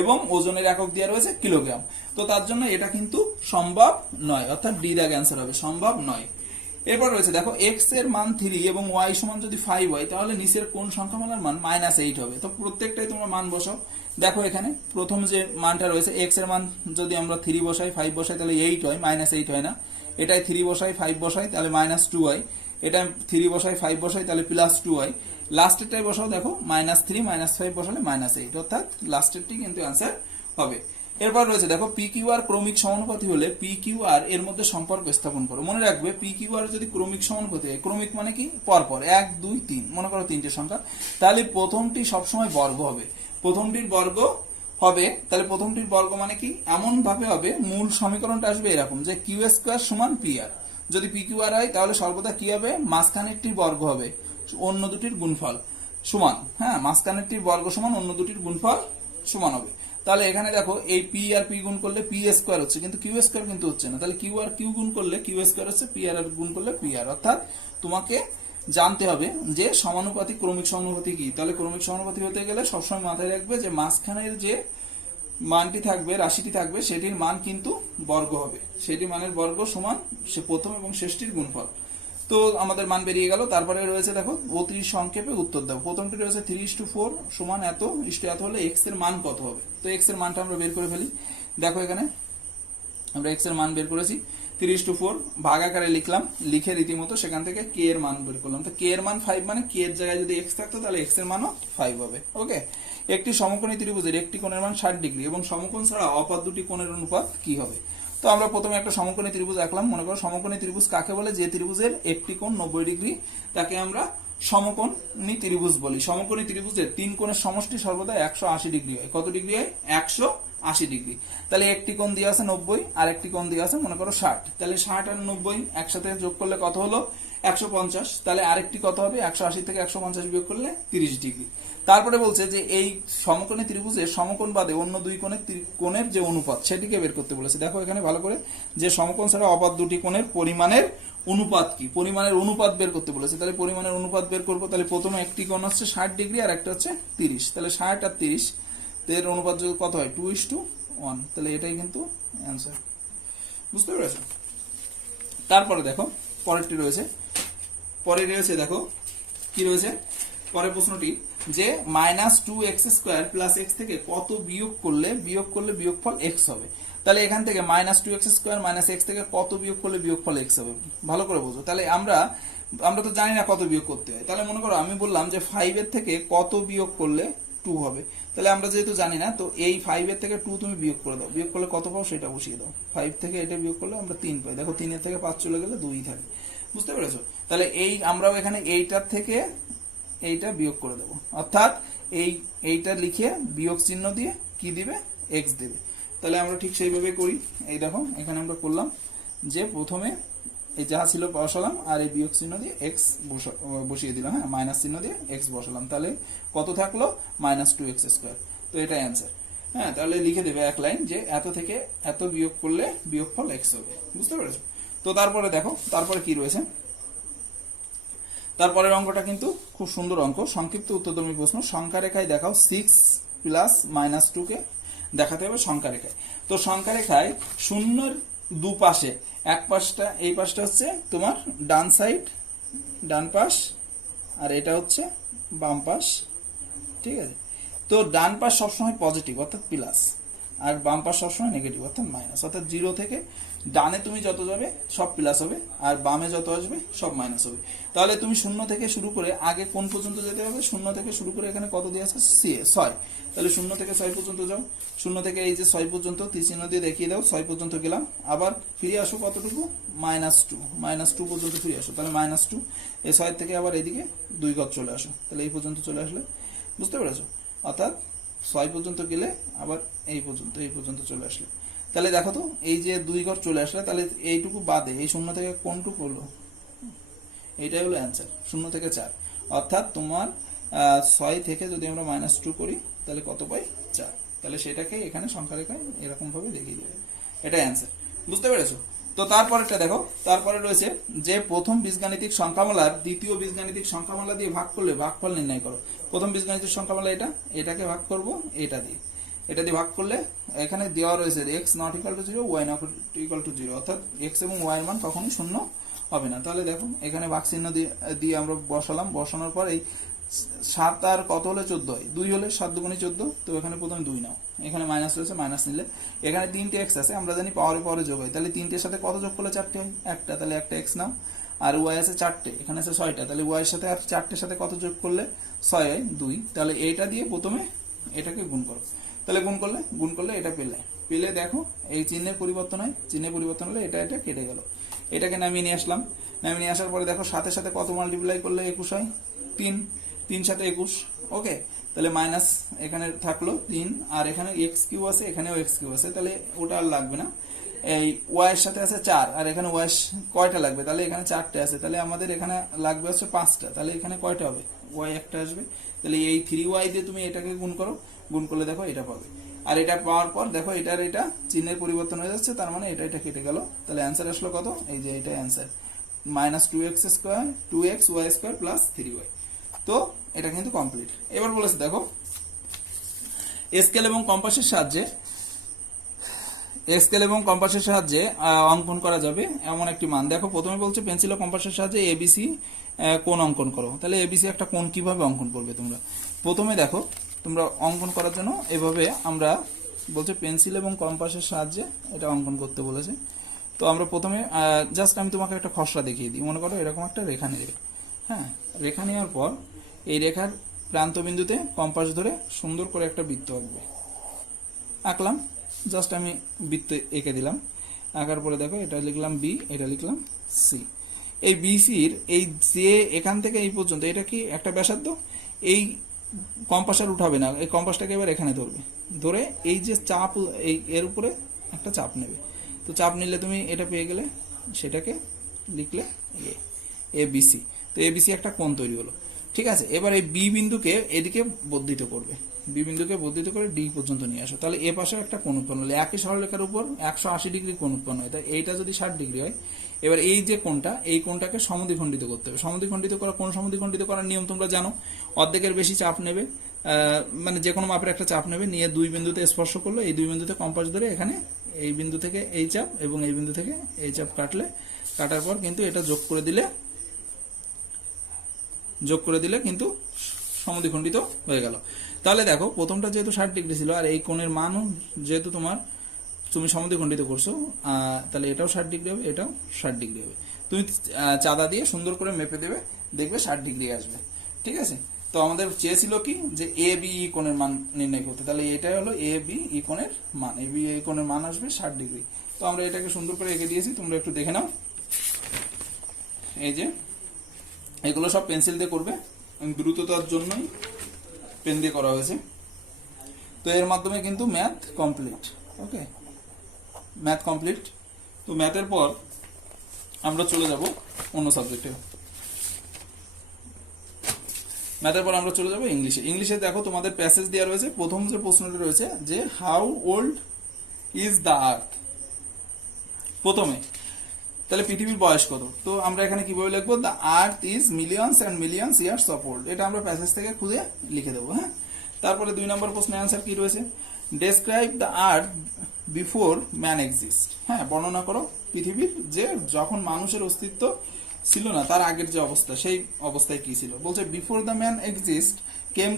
এবং ওজনের একক দেওয়া রয়েছে কিলোগ্রাম। তো তার জন্য এটা কিন্তু সম্ভব নয়, অর্থাৎ ডি দাগ অ্যান্সার হবে, সম্ভব নয়। এরপর রয়েছে দেখো এক্স এর মান 3 এবং ওয়াই সমান যদি 5 হয় তাহলে নিচের কোন সংখ্যামালার মান -8 হবে? তো প্রত্যেকটাই তোমরা মান বসাও। দেখো এখানে প্রথম যে মানটা রয়েছে এক্স এর মান যদি আমরা 3 বসাই 5 বসাই তাহলে 8 হয়, -8 হয় না। এটাই 3 বসাই 5 বসাই তাহলে -2 হয়, এটা 3 বসাই 5 বসাই তাহলে +2 হয়। লাস্টেরটাই বসাও, দেখো -3 -5 বসালে -8, অর্থাৎ লাস্টেরটি কিন্তু অ্যান্সার হবে। এরপর রয়েছে দেখো পি কিউ আর ক্রমিক সমানুপাতি হলে পি কিউ আর এর মধ্যে সম্পর্ক স্থাপন করো। মনে রাখবে পি কিউ আর যদি ক্রমিক সমানুপাতি হয়, ক্রমিক মানে কি? পরপর 1 2 3, মনে করো 3টে সংখ্যা, তাহলে প্রথমটি সবসময় বর্গ হবে, প্রথমটির বর্গ হবে। তাহলে প্রথমটির বর্গ মানে কি? এমন ভাবে হবে, মূল সমীকরণটা আসবে এরকম যে কিউ স্কয়ার সমান পি আর। যদি পি কিউ আর হয় তাহলে সর্বদা কি হবে? মাঝখানেরটির বর্গ হবে অন্য দুটির গুণফল সমান। মাঝখানেরটির বর্গ সমান অন্য দুটির গুণফল সমান হবে। তাহলে এখানে দেখো এই পি আর পি গুণ করলে পি স্কয়ার হচ্ছে, কিন্তু কিউ স্কয়ার কিন্তু হচ্ছে না। তাহলে কিউ আর কিউ গুণ করলে কিউ স্কয়ার হচ্ছে, পি আর গুণ করলে পি আর। অর্থাৎ তোমাকে জানতে হবে যে সমানুপাতি ক্রমিক সমানুপাতি কি। তাহলে ক্রমিক সমানুপাতি হতে গেলে সবসময় মাথায় রাখবে যে মাঝখানের যে মানটি থাকবে, রাশিটি থাকবে, সেটির মান কিন্তু বর্গ হবে, সেটি মানের বর্গ সমান সে প্রথম এবং শেষটির গুণফল। তো আমাদের মান বেরিয়ে গেল। তারপরে রয়েছে দেখো অতি সংক্ষেপে উত্তর দাও। প্রথমটি রয়েছে 3:4 সমান এত ইষ্ট এত হলে এক্স এর মান কত হবে। তো এক্স এর মানটা আমরা বের করে ফেলি। দেখো এখানে আমরা এক্স এর মান বের করেছি 3:4, ভাগ আকারে লিখলাম, লিখে রীতিমতো সেখান থেকে কে এর মান বের করলাম। তো কে এর মান 5 মানে কে এর জায়গায় যদি এক্স থাকতো তাহলে এক্স এর মানও 5 হবে। ওকে, একটি সমকোণী ত্রিভুজের একটি কোণের মান 60 ডিগ্রি এবং সমকোণ ছাড়া অপর দুটি কোণের অনুপাত কি হবে। তো আমরা প্রথমে একটা সমকোণী ত্রিভুজ আঁকলাম। মনে করো সমকোণী ত্রিভুজ কাকে বলে? যে ত্রিভুজের একটি কোণ 90 ডিগ্রি তাকে আমরা সমকোণী ত্রিভুজ বলি। সমকোণী ত্রিভুজের তিন কোণের সমষ্টি সর্বদা 180 ডিগ্রি হয়। কত ডিগ্রি হয়? 180 ডিগ্রি। তাহলে একটি কোণ দিয়ে আছে 90 আর একটি কোণ দিয়ে আছে মনে করো 60। তাহলে 60 আর 90 একসাথে যোগ করলে কত হলো? 150। তাহলে আরেকটি কত হবে? 180 থেকে 150 বিয়োগ করলে 30 ডিগ্রি। তারপরে বলছে যে এই সমকোণী ত্রিভুজের সমকোণ বাদে অন্য দুই কোণের যে অনুপাত সেটিকে বের করতে বলেছে। দেখো এখানে ভালো করে, যে সমকোণ ছাড়া অপর দুটি কোণের পরিমাণের অনুপাত কি, পরিমাণের অনুপাত বের করতে বলেছে। তাহলে পরিমাণের অনুপাত বের করবো। তাহলে প্রথমে একটি কোণ হচ্ছে 60 ডিগ্রি আর একটা হচ্ছে 30। তাহলে 60 আর 30 এর অনুপাত যদি কত হয়? 2:1। তাহলে এটাই কিন্তু অ্যান্সার। বুঝতে পেরেছো? তারপরে দেখো পরেরটি রয়েছে, দেখো কি রয়েছে পরের প্রশ্নটি, যে -2x² প্লাস x থেকে কত বিয়োগ করলে বিয়োগফল x হবে। তাহলে এখান থেকে -2x² - x থেকে কত বিয়োগ করলে বিয়োগফল x হবে, ভালো করে বোঝো। তাহলে আমরা তো জানি না কত বিয়োগ করতে হয়। তাহলে মনে করো আমি বললাম যে 5 এর থেকে কত বিয়োগ করলে 2 হবে। তাহলে আমরা যেহেতু জানি না, তো এই 5 এর থেকে 2 তুমি বিয়োগ করে দাও। বিয়োগ করলে কত পাও সেটা বসিয়ে দাও। 5 থেকে এটা বিয়োগ করলে আমরা 3 পাই। দেখো 3 এর থেকে 5 চলে গেলে 2 থাকে। বুঝতে পেরেছো? তাহলে আমরাও এখানে এইটার থেকে এইটা বিয়োগ করে দেবো, অর্থাৎ এইটা লিখে বিয়োগ চিহ্ন দিয়ে কি দিবে? x দেবে। তাহলে আমরা ঠিক সেইভাবে করি। এই দেখো এখানে আমরা করলাম যে প্রথমে এই যা ছিল বসালাম আর এই বিয়োগ চিহ্ন দিয়ে x বসিয়ে দিলাম, হ্যাঁ, মাইনাস চিহ্ন দিয়ে x বসালাম। তাহলে কত থাকলো? -2x²। তো এটা অ্যান্সার। হ্যাঁ, তাহলে লিখে দেবে এক লাইন যে এত থেকে এত বিয়োগ করলে বিয়োগফল x হবে। বুঝতে পেরেছো? তো তারপরে দেখো তারপরে কি রয়েছে। তারপরের অঙ্কটা কিন্তু খুব সুন্দর অঙ্ক, সংক্ষিপ্ত উত্তরদায়ী প্রশ্ন। সংখ্যা রেখায় দেখাও 6 + -2 কে দেখাতে হবে সংখ্যা রেখায়। তো সংখ্যা রেখায় শূন্যের দুপাশে এক পাশটা, এই পাশটা হচ্ছে তোমার ডান পাশ আর এটা হচ্ছে বাম পাশ, ঠিক আছে? তো ডান পাশ সবসময় পজিটিভ অর্থাৎ প্লাস, আর বাম পাশ সবসময় নেগেটিভ অর্থাৎ মাইনাস। অর্থাৎ 0 থেকে ডানে তুমি যত যাবে সব প্লাস হবে আর বামে যত আসবে সব মাইনাস হবে। তাহলে তুমি 0 থেকে শুরু করে আগে কোন পর্যন্ত যেতে হবে? 0 থেকে শুরু করে এখানে কত দিয়ে আছে? 6। তাহলে 0 থেকে 6 পর্যন্ত যাও। 0 থেকে এই যে 6 পর্যন্ত তীরচিহ্ন দিয়ে দেখিয়ে দাও। 6 পর্যন্ত গেলাম, আবার ফিরে আসো কতটুকু? -2 পর্যন্ত ফিরে আসো। তাহলে -2 এই 6 থেকে আবার এদিকে 2 গজ চলে আসো। তাহলে এই পর্যন্ত চলে আসলে। বুঝতে পেরেছো? অর্থাৎ 6 পর্যন্ত গেলে আবার এই পর্যন্ত চলে আসলে। তাহলে দেখো তো এই যে 2 ঘর চলে আসলে, তাহলে এইটুকু বাদে এই 0 থেকে কোনটুকু হলো? এইটাই হলো অ্যান্সার, 0 থেকে 4। অর্থাৎ তোমার 6 থেকে যদি আমরা -2 করি তাহলে কত পাই? 4। তাহলে সেটাকে এখানে সংখ্যা রেখায় এরকম ভাবে দেখিয়ে দেবে। এটা অ্যান্সার। বুঝতে পেরেছো? তো তারপরেটা দেখো, তারপরে রয়েছে যে প্রথম বীজগাণিতিক সংখ্যামালার দ্বিতীয় বীজগাণিতিক সংখ্যামালা দিয়ে ভাগ করলে ভাগফল নির্ণয় করো। প্রথম বীজগাণিতিক সংখ্যামালা এটাকে ভাগ করব এটা দিয়ে ভাগ করলে এখানে দেওয়া রয়েছে x ≠ 0 y ≠ 0, অর্থাৎ x এবং y এর মান কখনোই শূন্য হবে না। তাহলে দেখো এখানে ভাগ চিহ্ন দিয়ে আমরা বসানোর পর এই 7 আর কত হলে 14 হয়? 2 হলে 7 × 14। তো এখানে প্রথমে 2 নাও, এখানে মাইনাস রয়েছে, মাইনাস নিলে এখানে 3টে x আছে, আমরা জানি পাওয়ারে যোগ হয়। তাহলে 3টের সাথে কত যোগ করলে 4টে হয়? একটা। তাহলে একটা x নাও। আর y আছে 4টে, এখানে আছে 6টা। তাহলে y এর সাথে আর 4টের সাথে কত যোগ করলে 6 হয়? 2। তাহলে এইটা দিয়ে প্রথমে এটাকে গুণ করো। তাহলে গুণ করলে এটা পেলে দেখো এই চিহ্নের পরিবর্তন হয়। চিহ্নের পরিবর্তন হলে এটা কেটে গেল। এটাকে নামিয়ে নিয়ে আসলাম। নামিয়ে নিয়ে আসার পরে দেখো সাথে সাথে কত মাল্টিপ্লাই করলে 21 হয়? 3। 3 সাথে 21। ওকে, তাহলে মাইনাস এখানে থাকলো 3, আর এখানে x³ আছে, এখানেও x³ আছে। তাহলে ওটা আর লাগবে না। এই y এর সাথে আছে 4, আর এখানে y কয়টা লাগবে? তাহলে এখানে 4টে আছে। তাহলে আমাদের এখানে লাগবে হচ্ছে 5টা। তাহলে এখানে কয়টা হবে? y একটা আসবে। তাহলে এই 3y দিয়ে তুমি এটাকে গুণ করো। গুণ করলে দেখো এটা পাবে। আর এটা পাওয়ার পর দেখো এটা চিহ্নের পরিবর্তন হয়ে যাচ্ছে, তার মানে এটা কেটে গেল। তাহলে অ্যান্সার আসলো কত? এই যে এটা অ্যান্সার, -2xy² + 3y। তো এটা কিন্তু কমপ্লিট। এবার বলেছে দেখো স্কেল এবং কম্পাসের সাহায্যে স্কেল এবং কম্পাসের সাহায্যে অঙ্কন করা যাবে এমন একটি মান। দেখো প্রথমে বলছে পেন্সিল ও কম্পাসের সাহায্যে এবিসি কোণ অঙ্কন করো। তাহলে এবিসি একটা কোণ কিভাবে অঙ্কন করবে তোমরা? প্রথমে দেখো তোমরা অঙ্কন করার জন্য এভাবে আমরা বলছে পেন্সিল এবং কম্পাসের সাহায্যে এটা অঙ্কন করতে বলেছে। তো আমরা প্রথমে জাস্ট আমি তোমাকে একটা খসড়া দেখিয়ে দিই। মনে করো এরকম একটা রেখা নেবে, হ্যাঁ, রেখা নেওয়ার পর এই রেখার প্রান্তবিন্দুতে কম্পাস ধরে সুন্দর করে একটা বৃত্ত আঁকবে। আঁকলাম, জাস্ট আমি বৃত্ত এঁকে দিলাম। আঁকার পরে দেখো এটা লিখলাম বি, এটা লিখলাম সি। এই বিসির এই যে এখান থেকে এই পর্যন্ত এটা কি একটা ব্যাসার্ধ, এই কম্পাস আর উঠাবে না, এই কম্পাসটাকে এবার এখানে ধরবে, ধরে এই যে চাপ এই এর উপরে একটা চাপ নেবে। তো চাপ নিলে তুমি এটা পেয়ে গেলে, সেটাকে লিখলে এ বিসি। তো এ বিসি একটা কোণ তৈরি হলো, ঠিক আছে। এবার এই বি বিন্দুকে এদিকে বর্ধিত করবে, বি বিন্দুকে বর্ধিত করে ডি পর্যন্ত নিয়ে আসো। তাহলে এ পাশে একটা কোণ উৎপন্ন হলো, একই সরলরেখার উপর 180 ডিগ্রি কোণ উৎপন্ন হয়। তাই এইটা যদি 60 ডিগ্রি হয়, এবার এই যে কোণটা, এই কোণটাকে সমদ্বিখণ্ডিত করতে হবে। সমদ্বিখণ্ডিত করা, কোণ সমদ্বিখণ্ডিত করার নিয়ম তোমরা জানো। অর্ধেকের বেশি চাপ নেবে, মানে যে কোনো মাপের একটা চাপ নেবে, নিয়ে দুই বিন্দুতে স্পর্শ করলো, এই দুই বিন্দুতে কম্পাস ধরে এখানে এই বিন্দু থেকে এই চাপ এবং এই বিন্দু থেকে এই চাপ কাটার পর কিন্তু এটা যোগ করে দিলে কিন্তু সমদ্বিখণ্ডিত হয়ে গেল। তাহলে দেখো প্রথমটা যেহেতু 60 ডিগ্রি ছিল, আর এই কোণের মানও যেহেতু তুমি সমদ্বিখণ্ডিত করছো, তাহলে এটাও 60 ডিগ্রি হবে, এটাও 60 ডিগ্রি হবে। তুমি চাঁদা দিয়ে সুন্দর করে মেপে দেবে, দেখবে 60 ডিগ্রি আসবে, ঠিক আছে। তো আমাদের চেয়েছিল কি, যে এ বি ই কোণের মান নির্ণয় করতে। তাহলে এটাই হলো এ বি ই কোণের মান, এ বি ই কোণের মান আসবে 60 ডিগ্রি। তো আমরা এটাকে সুন্দর করে এঁকে দিয়েছি, তোমরা একটু দেখে নাও। এই যে এগুলো সব পেন্সিল দিয়ে করবে, দ্রুততার জন্যই পেন দিয়ে করা হয়েছে। তো এর মাধ্যমে কিন্তু ম্যাথ কমপ্লিট। ওকে, ম্যাথ কমপ্লিট। তো ম্যাথের পর আমরা চলে যাব অন্য সাবজেক্টে। ম্যাথের পর আমরা চলে যাব ইংলিশে। ইংলিশে দেখো তোমাদের প্যাসেজ দেওয়া রয়েছে। প্রথম যে প্রশ্নটি রয়েছে যে how old is the earth. প্রথমে তাহলে পৃথিবীর বয়স কত? তো আমরা এখানে কিভাবে লিখবো? The earth is millions and millions years of old. এটা আমরা প্যাসেজ থেকে খুঁজে লিখে দেবো, হ্যাঁ। তারপরে 2 নম্বর প্রশ্নের অ্যান্সার কি রয়েছে? Describe the earth before man exist. হ্যাঁ, বর্ণনা করো পৃথিবীর যে যখন মানুষের অস্তিত্ব ছিল না, তার আগের যে অবস্থা, সেই অবস্থায় কি ছিল। বলছে before the man exist came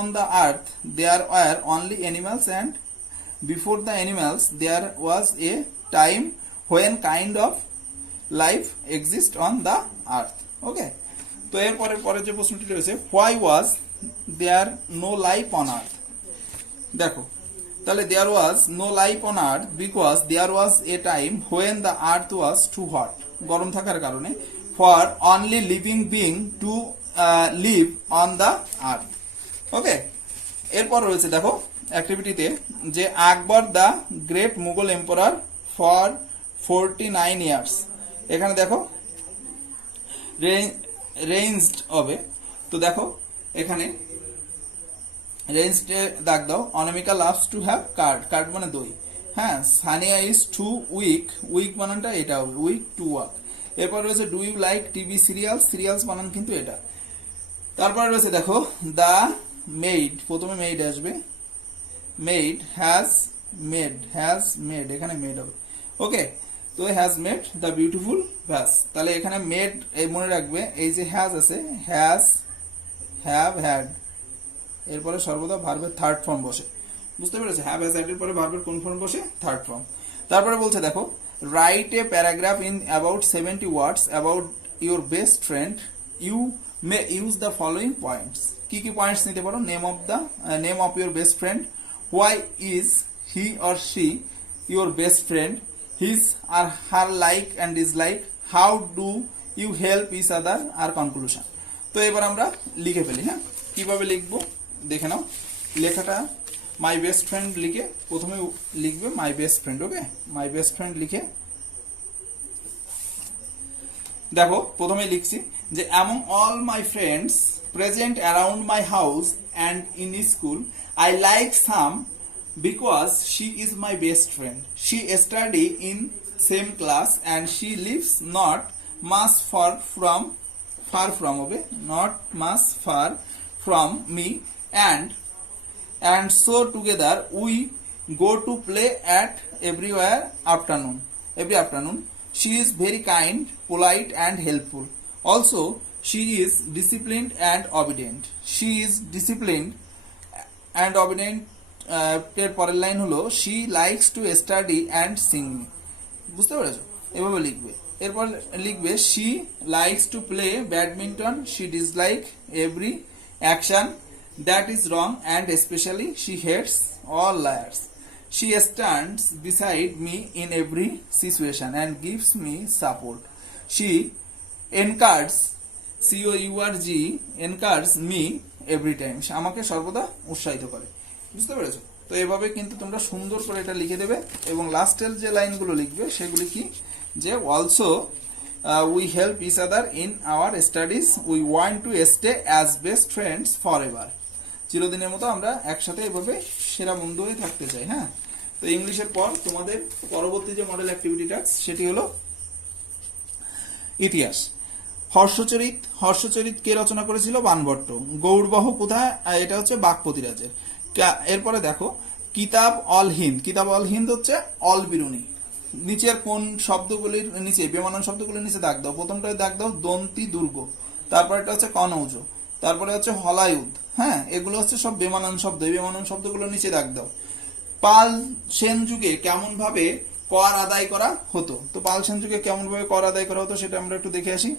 on the earth there were only animals and before the animals there was a time when kind of life exists on the earth. Okay, তো এর পরের যে প্রশ্নটি রয়েছে, why was there no life on earth? দেখো তাহলে there was no life on earth because there was a time when the earth was too hot, গরম থাকার কারণে, for only living being to live on the earth. ওকে, এরপর রয়েছে দেখো অ্যাক্টিভিটিতে যে Akbar the great Mughal emperor for 49 years. এখানে দেখো রেঞ্জড হবে। তো দেখো এখানে রেঞ্জড দাগ দাও। Anamika loves to have curd, curd মানে দই, হ্যাঁ। Sania is too weak, weak বানানটা এটা হবে, উইক টু ওয়াক। এরপর রয়েছে do you like TV serials, serials বানান কিন্তু এটা। তারপরে রয়েছে দেখো দ্য মেড, প্রথমে মেড আসবে, মেড হ্যাজ মেড, এখানে মেড হবে। ওকে, তো has made the beautiful vase. তাহলে এখানে মেড এই মনে রাখবে, এই যে হ্যাজ আছে, হ্যাজ, হ্যাভ, হ্যাড, এরপরে সর্বদা ভার্বের থার্ড ফর্ম বসে। বুঝতে পেরেছে? হ্যাভ হ্যাজ হ্যাড এর পরে ভার্বের কোন ফর্ম বসে? Third form. তারপরে বলছে দেখো write a paragraph in about 70 words about your best friend, you may use the following points. কি কি পয়েন্টস নিতে পারো? Name of your best friend, why is he or she your best friend, his or her like and dislike, how do you help each other, আর conclusion. তো এবার আমরা লিখে ফেলি, হ্যাঁ। কিভাবে লিখবো দেখে নাও। লেখাটা মাই বেস্ট ফ্রেন্ড লিখে প্রথমে লিখবে my best friend. Okay, my best friend লিখে দেখো প্রথমে লিখছি যে among all my friends present around my house and in school, I like some because she is my best friend. She study in same class and she lives not much far from me, and so together we go to play at every afternoon. She is very kind, polite and helpful. Also, she is disciplined and obedient. She is disciplined and obedient. এর পরের line হলো she likes to study and sing. বুঝতে পেরেছো? এভাবে লিখবে। এরপর লিখবে she likes to play badminton. She dislike every action that is wrong and especially she hates all liars. She stands beside me in every situation and gives me support. She encourages encourages me every time. সে আমাকে সর্বদা উৎসাহিত করে। বুঝতে পেরেছো? তো এভাবে কিন্তু তোমরা সুন্দর করে এটা লিখে দেবে এবং লাস্টের যে লাইনগুলো লিখবে সেগুলি কি, যে also we help each other in our studies, we want to stay as best friends forever. চিরদিনের মতো আমরা একসাথে এভাবে সেরা বন্ধু হয়ে থাকতে চাই। হ্যাঁ, তো ইংলিশের পর তোমাদের পরবর্তী যে মডেল অ্যাক্টিভিটি টাস্ক সেটি হলো ইতিহাস। হর্ষচরিত কে রচনা করেছিল? বাণভট্ট। গৌড়বহ কোথায়? এটা হচ্ছে বাক্পতিরাজের। এরপরে দেখো কিতাব অল হিন্দ হচ্ছে অল বিরুনি। নিচের কোন শব্দগুলির নিচে বেমানান শব্দগুলির নিচে দাগ দাও। প্রথমটায় দাগ দাও দন্তি দুর্গ, তারপর এটা হচ্ছে কনৌজ, তারপরে হচ্ছে হলায়ুধ। হ্যাঁ, এগুলো হচ্ছে সব বেমানান শব্দ। এই বেমানান শব্দগুলোর নিচে দাগ দাও। পাল সেন যুগে কেমন ভাবে কর আদায় করা হতো? তো পাল সেন যুগে কেমন ভাবে কর আদায় করা হতো সেটা আমরা একটু দেখে আসি।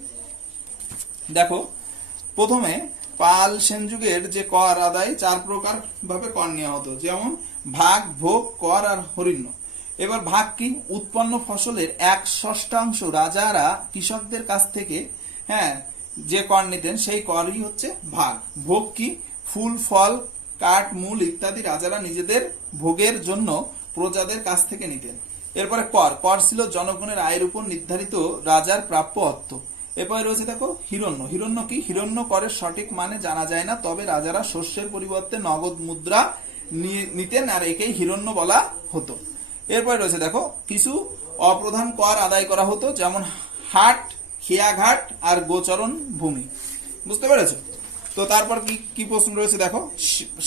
দেখো, প্রথমে পাল সেন যুগের যে কর আদায় 4 প্রকার ভাবে কর নেওয়া হতো, যেমন ভাগ, ভোগ, কর আর হরিণ্য। এবার ভাগ কি? উৎপন্ন ফসলের 1/6 রাজারা কৃষকদের কাছ থেকে যে কর নিতেন সেই করই হচ্ছে ভাগ। ভোগ কি? ফুল, ফল, কাঠ, মূল ইত্যাদি রাজারা নিজেদের ভোগের জন্য প্রজাদের কাছ থেকে নিতেন। এরপরে কর ছিল জনগণের আয়ের উপর নির্ধারিত রাজার প্রাপ্য অর্থ। এরপরে রয়েছে দেখো হিরণ্য কি? হিরণ্য করের সঠিক মানে জানা যায় না, তবে রাজারা শস্যের পরিবর্তে নগদ মুদ্রা নিতেন আর একেই হিরণ্য বলা হতো। এরপরে রয়েছে দেখো কিছু অপ্রধান কর আদায় করা হতো, যেমন হাট, খেয়াঘাট আর গোচরণ ভূমি। বুঝতে পেরেছো? তো তারপর কি প্রশ্ন রয়েছে দেখো,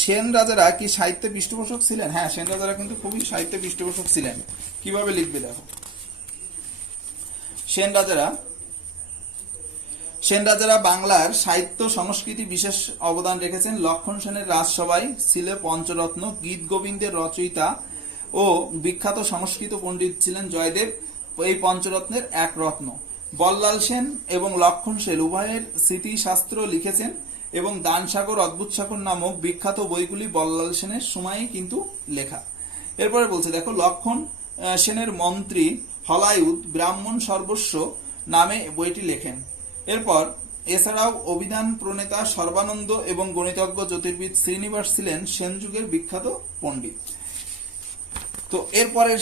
সেন রাজারা কি সাহিত্যে পৃষ্ঠপোষক ছিলেন? হ্যাঁ, সেন রাজারা কিন্তু খুবই সাহিত্যে পৃষ্ঠপোষক ছিলেন। কিভাবে লিখবে দেখো, সেন রাজারা বাংলার সাহিত্য সংস্কৃতি বিশেষ অবদান রেখেছেন। লক্ষণ সেনের রাজসভায় ছিল পঞ্চরত্ন, গীত গোবিন্দের রচয়িতা ও বিখ্যাত সংস্কৃত পণ্ডিত ছিলেন জয়দেব, এই পঞ্চরত্নের এক রত্ন। বল্লাল সেন এবং লক্ষণ সেন উভয়ের স্মৃতিশাস্ত্র লিখেছেন এবং দানসাগর, অদ্ভুত সাগর নামক বিখ্যাত বইগুলি বল্লাল সেনের সময়ে কিন্তু লেখা। এরপরে বলছে দেখো, লক্ষণ সেনের মন্ত্রী হলায়ুধ ব্রাহ্মণ সর্বস্ব নামে বইটি লেখেন। এরপর এছাড়াও অভিধান প্রণেতা সর্বানন্দ এবং গণিতজ্ঞ জ্যোতির্বিদ শ্রীনিবাস ছিলেন সেন যুগের বিখ্যাত পণ্ডিত। তো এরপরে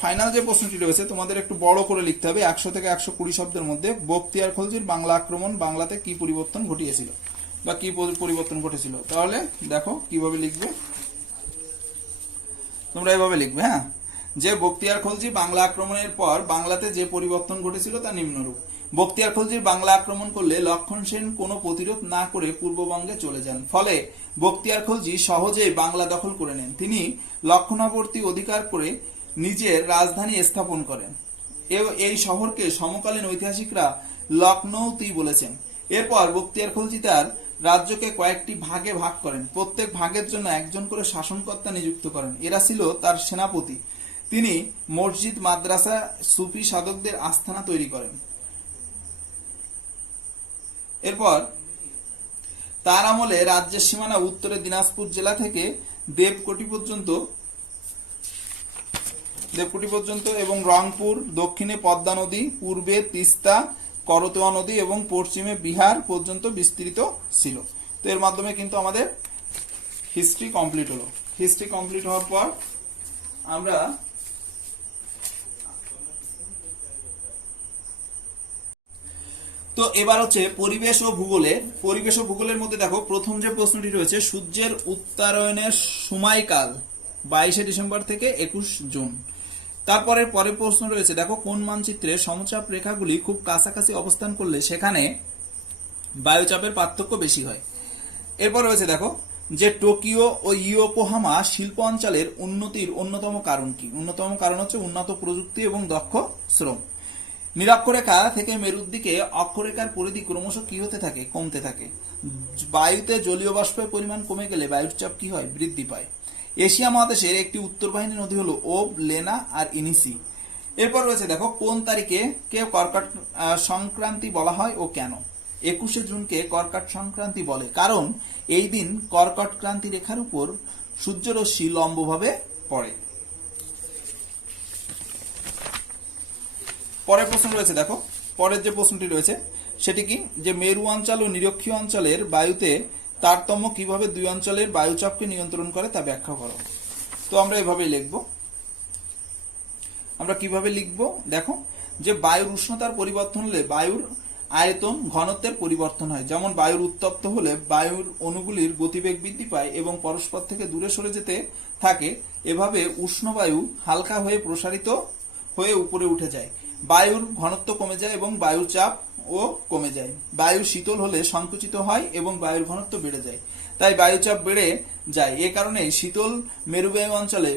ফাইনাল যে প্রশ্নটি রয়েছে তোমাদের একটু বড় করে লিখতে হবে, 100 থেকে 120 শব্দের মধ্যে। বখতিয়ার খলজির বাংলা আক্রমণ বাংলাতে কি পরিবর্তন ঘটিয়েছিল বা কি পরিবর্তন ঘটেছিল? তাহলে দেখো কিভাবে লিখবে, তোমরা এভাবে লিখবে। হ্যাঁ, যে বখতিয়ার খলজি বাংলা আক্রমণের পর বাংলাতে যে পরিবর্তন ঘটেছিল তা নিম্নরূপ। বখতিয়ার খলজির বাংলা আক্রমণ করলে লক্ষণ সেন কোনো প্রতিরোধ না করে পূর্ববঙ্গে চলে যান। ফলে বখতিয়ার খলজি সহজেই বাংলা দখল করে নেন। তিনি লক্ষণাবর্তী অধিকার করে নিজের রাজধানী স্থাপন করেন। এই শহরকে সমকালীন ঐতিহাসিকরা লখনৌতি বলেছেন। এরপর বখতিয়ার খলজি তার রাজ্যকে কয়েকটি ভাগে ভাগ করেন। প্রত্যেক ভাগের জন্য একজন করে শাসনকর্তা নিযুক্ত করেন। এরা ছিল তার সেনাপতি। তিনি মসজিদ, মাদ্রাসা, সুফি সাধকদের আস্থানা তৈরি করেন। এরপর তার আমলে রাজ্যের সীমানা উত্তরে দিনাজপুর জেলা থেকে দেবকোটি পর্যন্ত এবং রংপুর, দক্ষিণে পদ্মা নদী, পূর্বে তিস্তা, করতোয়া নদী এবং পশ্চিমে বিহার পর্যন্ত বিস্তৃত ছিল। তো এর মাধ্যমে কিন্তু আমাদের হিস্ট্রি কমপ্লিট হলো। হিস্ট্রি কমপ্লিট হওয়ার পর আমরা তো এবার হচ্ছে পরিবেশ ও ভূগোলের মধ্যে দেখো প্রথম যে প্রশ্নটি রয়েছে, সূর্যের উত্তরায়ণের সময়কাল 22শে ডিসেম্বর থেকে 21 জুন। তারপরে পরের প্রশ্ন রয়েছে দেখো, কোন মানচিত্রে সমচাপ রেখাগুলি খুব কাছাকাছি অবস্থান করলে সেখানে বায়ুচাপের পার্থক্য বেশি হয়। এরপর রয়েছে দেখো, যে টোকিও ও ইয়োকোহামা শিল্প অঞ্চলের উন্নতির অন্যতম কারণ কি? অন্যতম কারণ হচ্ছে উন্নত প্রযুক্তি এবং দক্ষ শ্রম। নিরক্ষরেখা থেকে মেরুর দিকে অক্ষরেখার পরিধি ক্রমশ কি হতে থাকে? কমতে থাকে। বায়ুতে জলীয় বাষ্পের পরিমাণ কমে গেলে বায়ুর চাপ কি হয়? বৃদ্ধি পায়। এশিয়া মহাদেশের একটি উত্তরবাহিনী নদী হলো ওব, লেনা আর ইনিসি। এরপর রয়েছে দেখো, কোন তারিখে কে কর্কট সংক্রান্তি বলা হয় ও কেন? 21শে জুনকে কর্কট সংক্রান্তি বলে কারণ এই দিন কর্কট ক্রান্তি রেখার উপর সূর্যরশ্মি লম্বভাবে পড়ে। পরের প্রশ্ন রয়েছে দেখো, পরের যে প্রশ্নটি রয়েছে সেটি কি, যে মেরু অঞ্চল ও নিরক্ষীয় অঞ্চলের বায়ুতে তারতম্য কিভাবে দুই অঞ্চলের বায়ুচাপকে নিয়ন্ত্রণ করে তা ব্যাখ্যা করো। তো আমরা এভাবেই লিখব। আমরা কিভাবে লিখব দেখো, যে বায়ুর উষ্ণতার পরিবর্তন হলে বায়ুর আয়তন ঘনত্বের পরিবর্তন হয়। যেমন বায়ুর উত্তপ্ত হলে বায়ুর অণুগুলির গতিবেগ বৃদ্ধি পায় এবং পরস্পর থেকে দূরে সরে যেতে থাকে। এভাবে উষ্ণ বায়ু হালকা হয়ে প্রসারিত হয়ে উপরে উঠে যায়, বায়ুর ঘনত্ব কমে যায় এবং বায়ুর চাপ ও কমে যায়। বায়ু শীতল হলে সংকুচিত হয় এবং বায়ুর ঘনত্ব বেড়ে যায়, তাই বায়ুচাপ বেড়ে যায়। এ কারণে শীতল মেরুবায়ু অঞ্চলে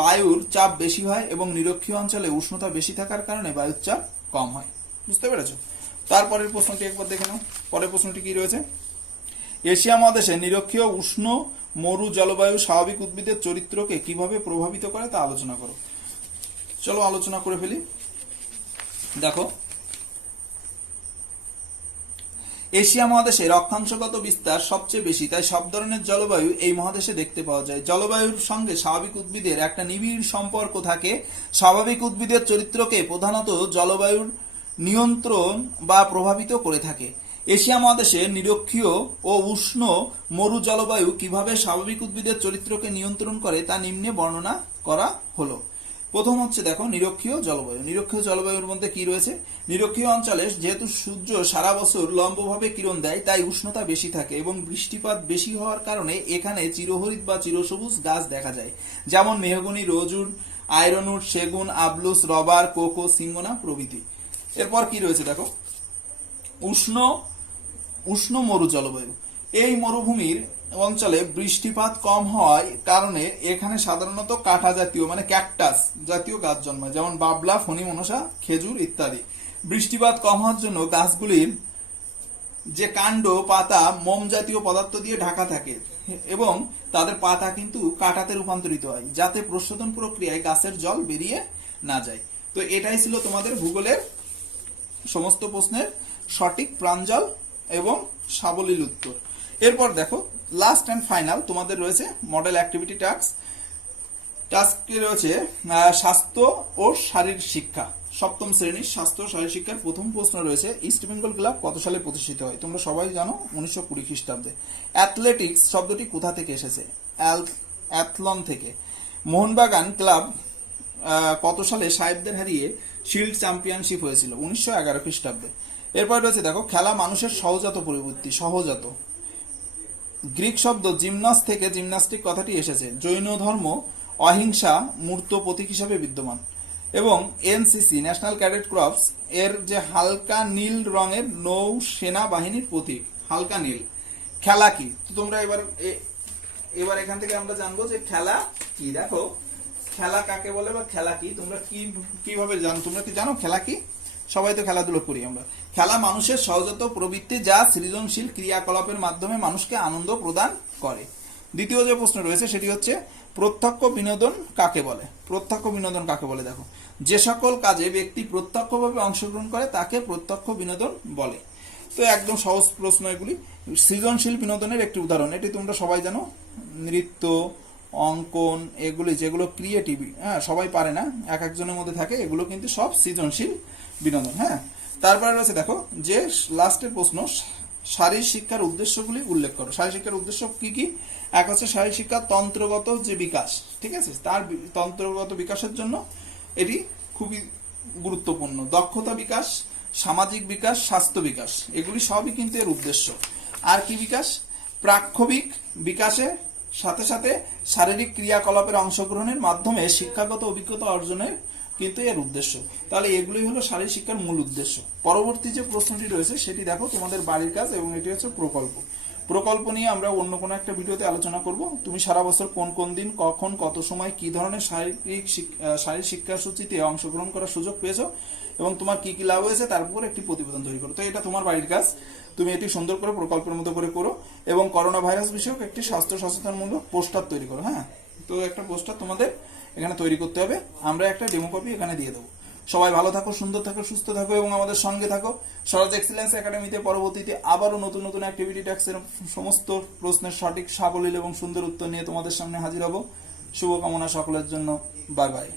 বায়ুর চাপ বেশি হয় এবং নিরক্ষীয় অঞ্চলে উষ্ণতা বেশি থাকার কারণে বায়ুর চাপ কম হয়। বুঝতে পেরেছো? তারপরের প্রশ্নটি একবার দেখে নাও। পরের প্রশ্নটি কি রয়েছে, এশিয়া মহাদেশে নিরক্ষীয় উষ্ণ মরু জলবায়ু স্বাভাবিক উদ্ভিদের চরিত্রকে কিভাবে প্রভাবিত করে তা আলোচনা করো। চলো আলোচনা করে ফেলি। দেখো, এশিয়া মহাদেশে অক্ষাংশগত বিস্তার সবচেয়ে বেশি, তাই সব ধরনের জলবায়ু এই মহাদেশে দেখতে পাওয়া যায়। জলবায়ুর সঙ্গে স্বাভাবিক উদ্ভিদের একটা নিবিড় সম্পর্ক থাকে। স্বাভাবিক উদ্ভিদের চরিত্রকে প্রধানত জলবায়ুর নিয়ন্ত্রণ বা প্রভাবিত করে থাকে। এশিয়া মহাদেশে নিরক্ষীয় ও উষ্ণ মরু জলবায়ু কিভাবে স্বাভাবিক উদ্ভিদের চরিত্রকে নিয়ন্ত্রণ করে তা নিম্নে বর্ণনা করা হলো। প্রথম হচ্ছে দেখো, নিরক্ষীয় জলবায়ু। নিরক্ষীয় জলবায়ুর মধ্যে কি রয়েছে, নিরক্ষীয় অঞ্চলে যেহেতু সূর্য সারা বছর লম্বভাবে কিরণ দেয় তাই উষ্ণতা বেশি থাকে এবং বৃষ্টিপাত বেশি হওয়ার কারণে এখানে চিরহরিৎ বা চিরসবুজ গাছ দেখা যায়, যেমন মেহগনি, রোজউড, আয়রনউড, সেগুন, আবলুস, রবার, কোকো, সিঙ্গোনা প্রভৃতি। এরপর কি রয়েছে দেখো, উষ্ণ মরু জলবায়ু। এই মরুভূমির অঞ্চলে বৃষ্টিপাত কম হওয়ার কারণে এখানে সাধারণত কাঁটা জাতীয় মানে ক্যাকটাস জাতীয় গাছ জন্মায়, যেমন বাবলা, ফণী মনসা, খেজুর ইত্যাদি। বৃষ্টিপাত কম হওয়ার জন্য গাছগুলির যে কাণ্ড, পাতা মোম জাতীয় পদার্থ দিয়ে ঢাকা থাকে এবং তাদের পাতা কিন্তু কাঁটাতে রূপান্তরিত হয়, যাতে প্রশোধন প্রক্রিয়ায় গাছের জল বেরিয়ে না যায়। তো এটাই ছিল তোমাদের ভূগোলের সমস্ত প্রশ্নের সঠিক, প্রাঞ্জল এবং সাবলীল উত্তর। এরপর দেখো, লাস্ট অ্যান্ড ফাইনাল তোমাদের রয়েছে মডেল অ্যাক্টিভিটি টাস্কে রয়েছে স্বাস্থ্য ও শারীর শিক্ষা। সপ্তম শ্রেণীর স্বাস্থ্য ও শারীর শিক্ষার প্রথম প্রশ্ন রয়েছে, ইস্ট বেঙ্গল ক্লাব কত সালে প্রতিষ্ঠিত হয়? তোমরা সবাই জানো 1920 খ্রিস্টাব্দে। অ্যাথলেটিক্স শব্দটি কোথা থেকে এসেছে? অ্যাথলন থেকে। মোহনবাগান ক্লাব কত সালে সাহেবদের হারিয়ে শিল্ড চ্যাম্পিয়নশিপ হয়েছিল? 1911 খ্রিস্টাব্দে। এরপর রয়েছে দেখো, খেলা মানুষের সহজাত পরিবর্তী। সহজাত গ্রিক শব্দ জিমনাস থেকে জিমনাস্টিক কথাটি এসেছে। জৈন ধর্ম অহিংসা মূর্ত প্রতীক হিসাবে বিদ্যমান এবং এনসিসি ন্যাশনাল ক্যাডেট ক্রপস এর যে হালকা নীল রঙের নৌ সেনা বাহিনীর প্রতীক, হালকা নীল। খেলা কি? তো তোমরা এবার এখান থেকে আমরা জানবো যে খেলা কি। দেখো, খেলা কাকে বলে বা খেলা কি তোমরা কিভাবে জানো? তোমরা কি জানো খেলা কি? সবাই তো খেলাধুলো করি আমরা। খেলা মানুষের সহজাত প্রবৃত্তি, যা সৃজনশীল ক্রিয়াকলাপের মাধ্যমে মানুষকে আনন্দ প্রদান করে। দ্বিতীয় যে প্রশ্ন রয়েছে সেটি হচ্ছে, প্রত্যক্ষ বিনোদন কাকে বলে? প্রত্যক্ষ বিনোদন কাকে বলে? দেখো, যে সকল কাজে ব্যক্তি প্রত্যক্ষভাবে অংশগ্রহণ করে তাকে প্রত্যক্ষ বিনোদন বলে। তো একদম সহজ প্রশ্ন এগুলি। সৃজনশীল বিনোদনের একটি উদাহরণ, এটি তোমরা সবাই জানো, নৃত্য, অঙ্কন, এগুলি যেগুলো ক্রিয়েটিভ, হ্যাঁ সবাই পারে না, এক একজনের মধ্যে থাকে, এগুলো কিন্তু সব সৃজনশীল বিনোদন। হ্যাঁ, তারপরে রয়েছে দেখো, যে লাস্টের প্রশ্ন, শারীর শিক্ষার উদ্দেশ্যগুলি উল্লেখ করো। শারীর শিক্ষার উদ্দেশ্য কি কি? এক হচ্ছে শারীর শিক্ষার তন্ত্রগত যে বিকাশ, ঠিক আছে, তার তন্ত্রগত বিকাশের জন্য এটি খুবই গুরুত্বপূর্ণ। দক্ষতা বিকাশ, সামাজিক বিকাশ, স্বাস্থ্য বিকাশ, এগুলি সবই কিন্তু এর উদ্দেশ্য। আর কি বিকাশ? প্রাক্ষবিক বিকাশে সাথে সাথে শারীরিক ক্রিয়াকলাপের অংশগ্রহণের মাধ্যমে শিক্ষাগত অভিজ্ঞতা অর্জনের কিন্তু এর উদ্দেশ্য। তাহলে এগুলোই হলো শারীর শিক্ষার মূল উদ্দেশ্য। পরবর্তী যে প্রশ্নটি রয়েছে সেটি দেখো, তোমাদের বাড়ির কাজ এবং এটি হচ্ছে প্রকল্প। প্রকল্প নিয়ে আমরা অন্য কোনো একটা ভিডিওতে আলোচনা করব। তুমি সারা বছর কোন কোন দিন, কখন, কত সময়, কি ধরনের শারীরিক শিক্ষাসূচিতে অংশগ্রহণ করার সুযোগ পেয়েছো এবং তোমার কি কি লাভ হয়েছে তার উপর একটি প্রতিবেদন তৈরি করো। তো এটা তোমার বাড়ির কাজ, তুমি এটি সুন্দর করে প্রকল্পের মতো করে করো এবং করোনা ভাইরাস বিষয়ক একটি স্বাস্থ্য সচেতনমূলক পোস্টার তৈরি করো। হ্যাঁ, তো একটা পোস্টার তোমাদের এখানে তৈরি করতে হবে, আমরা একটা ডেমো কপি এখানে দিয়ে দেবো। সবাই ভালো থাকো, সুন্দর থাকো, সুস্থ থাকো এবং আমাদের সঙ্গে থাকো। স্বরাজ এক্সিলেন্স একাডেমিতে পরবর্তীতে আবারও নতুন নতুন অ্যাক্টিভিটি ট্যাক্সের সমস্ত প্রশ্নের সঠিক, সাবলীল এবং সুন্দর উত্তর নিয়ে তোমাদের সামনে হাজির হব। শুভকামনা সকলের জন্য। Bye bye.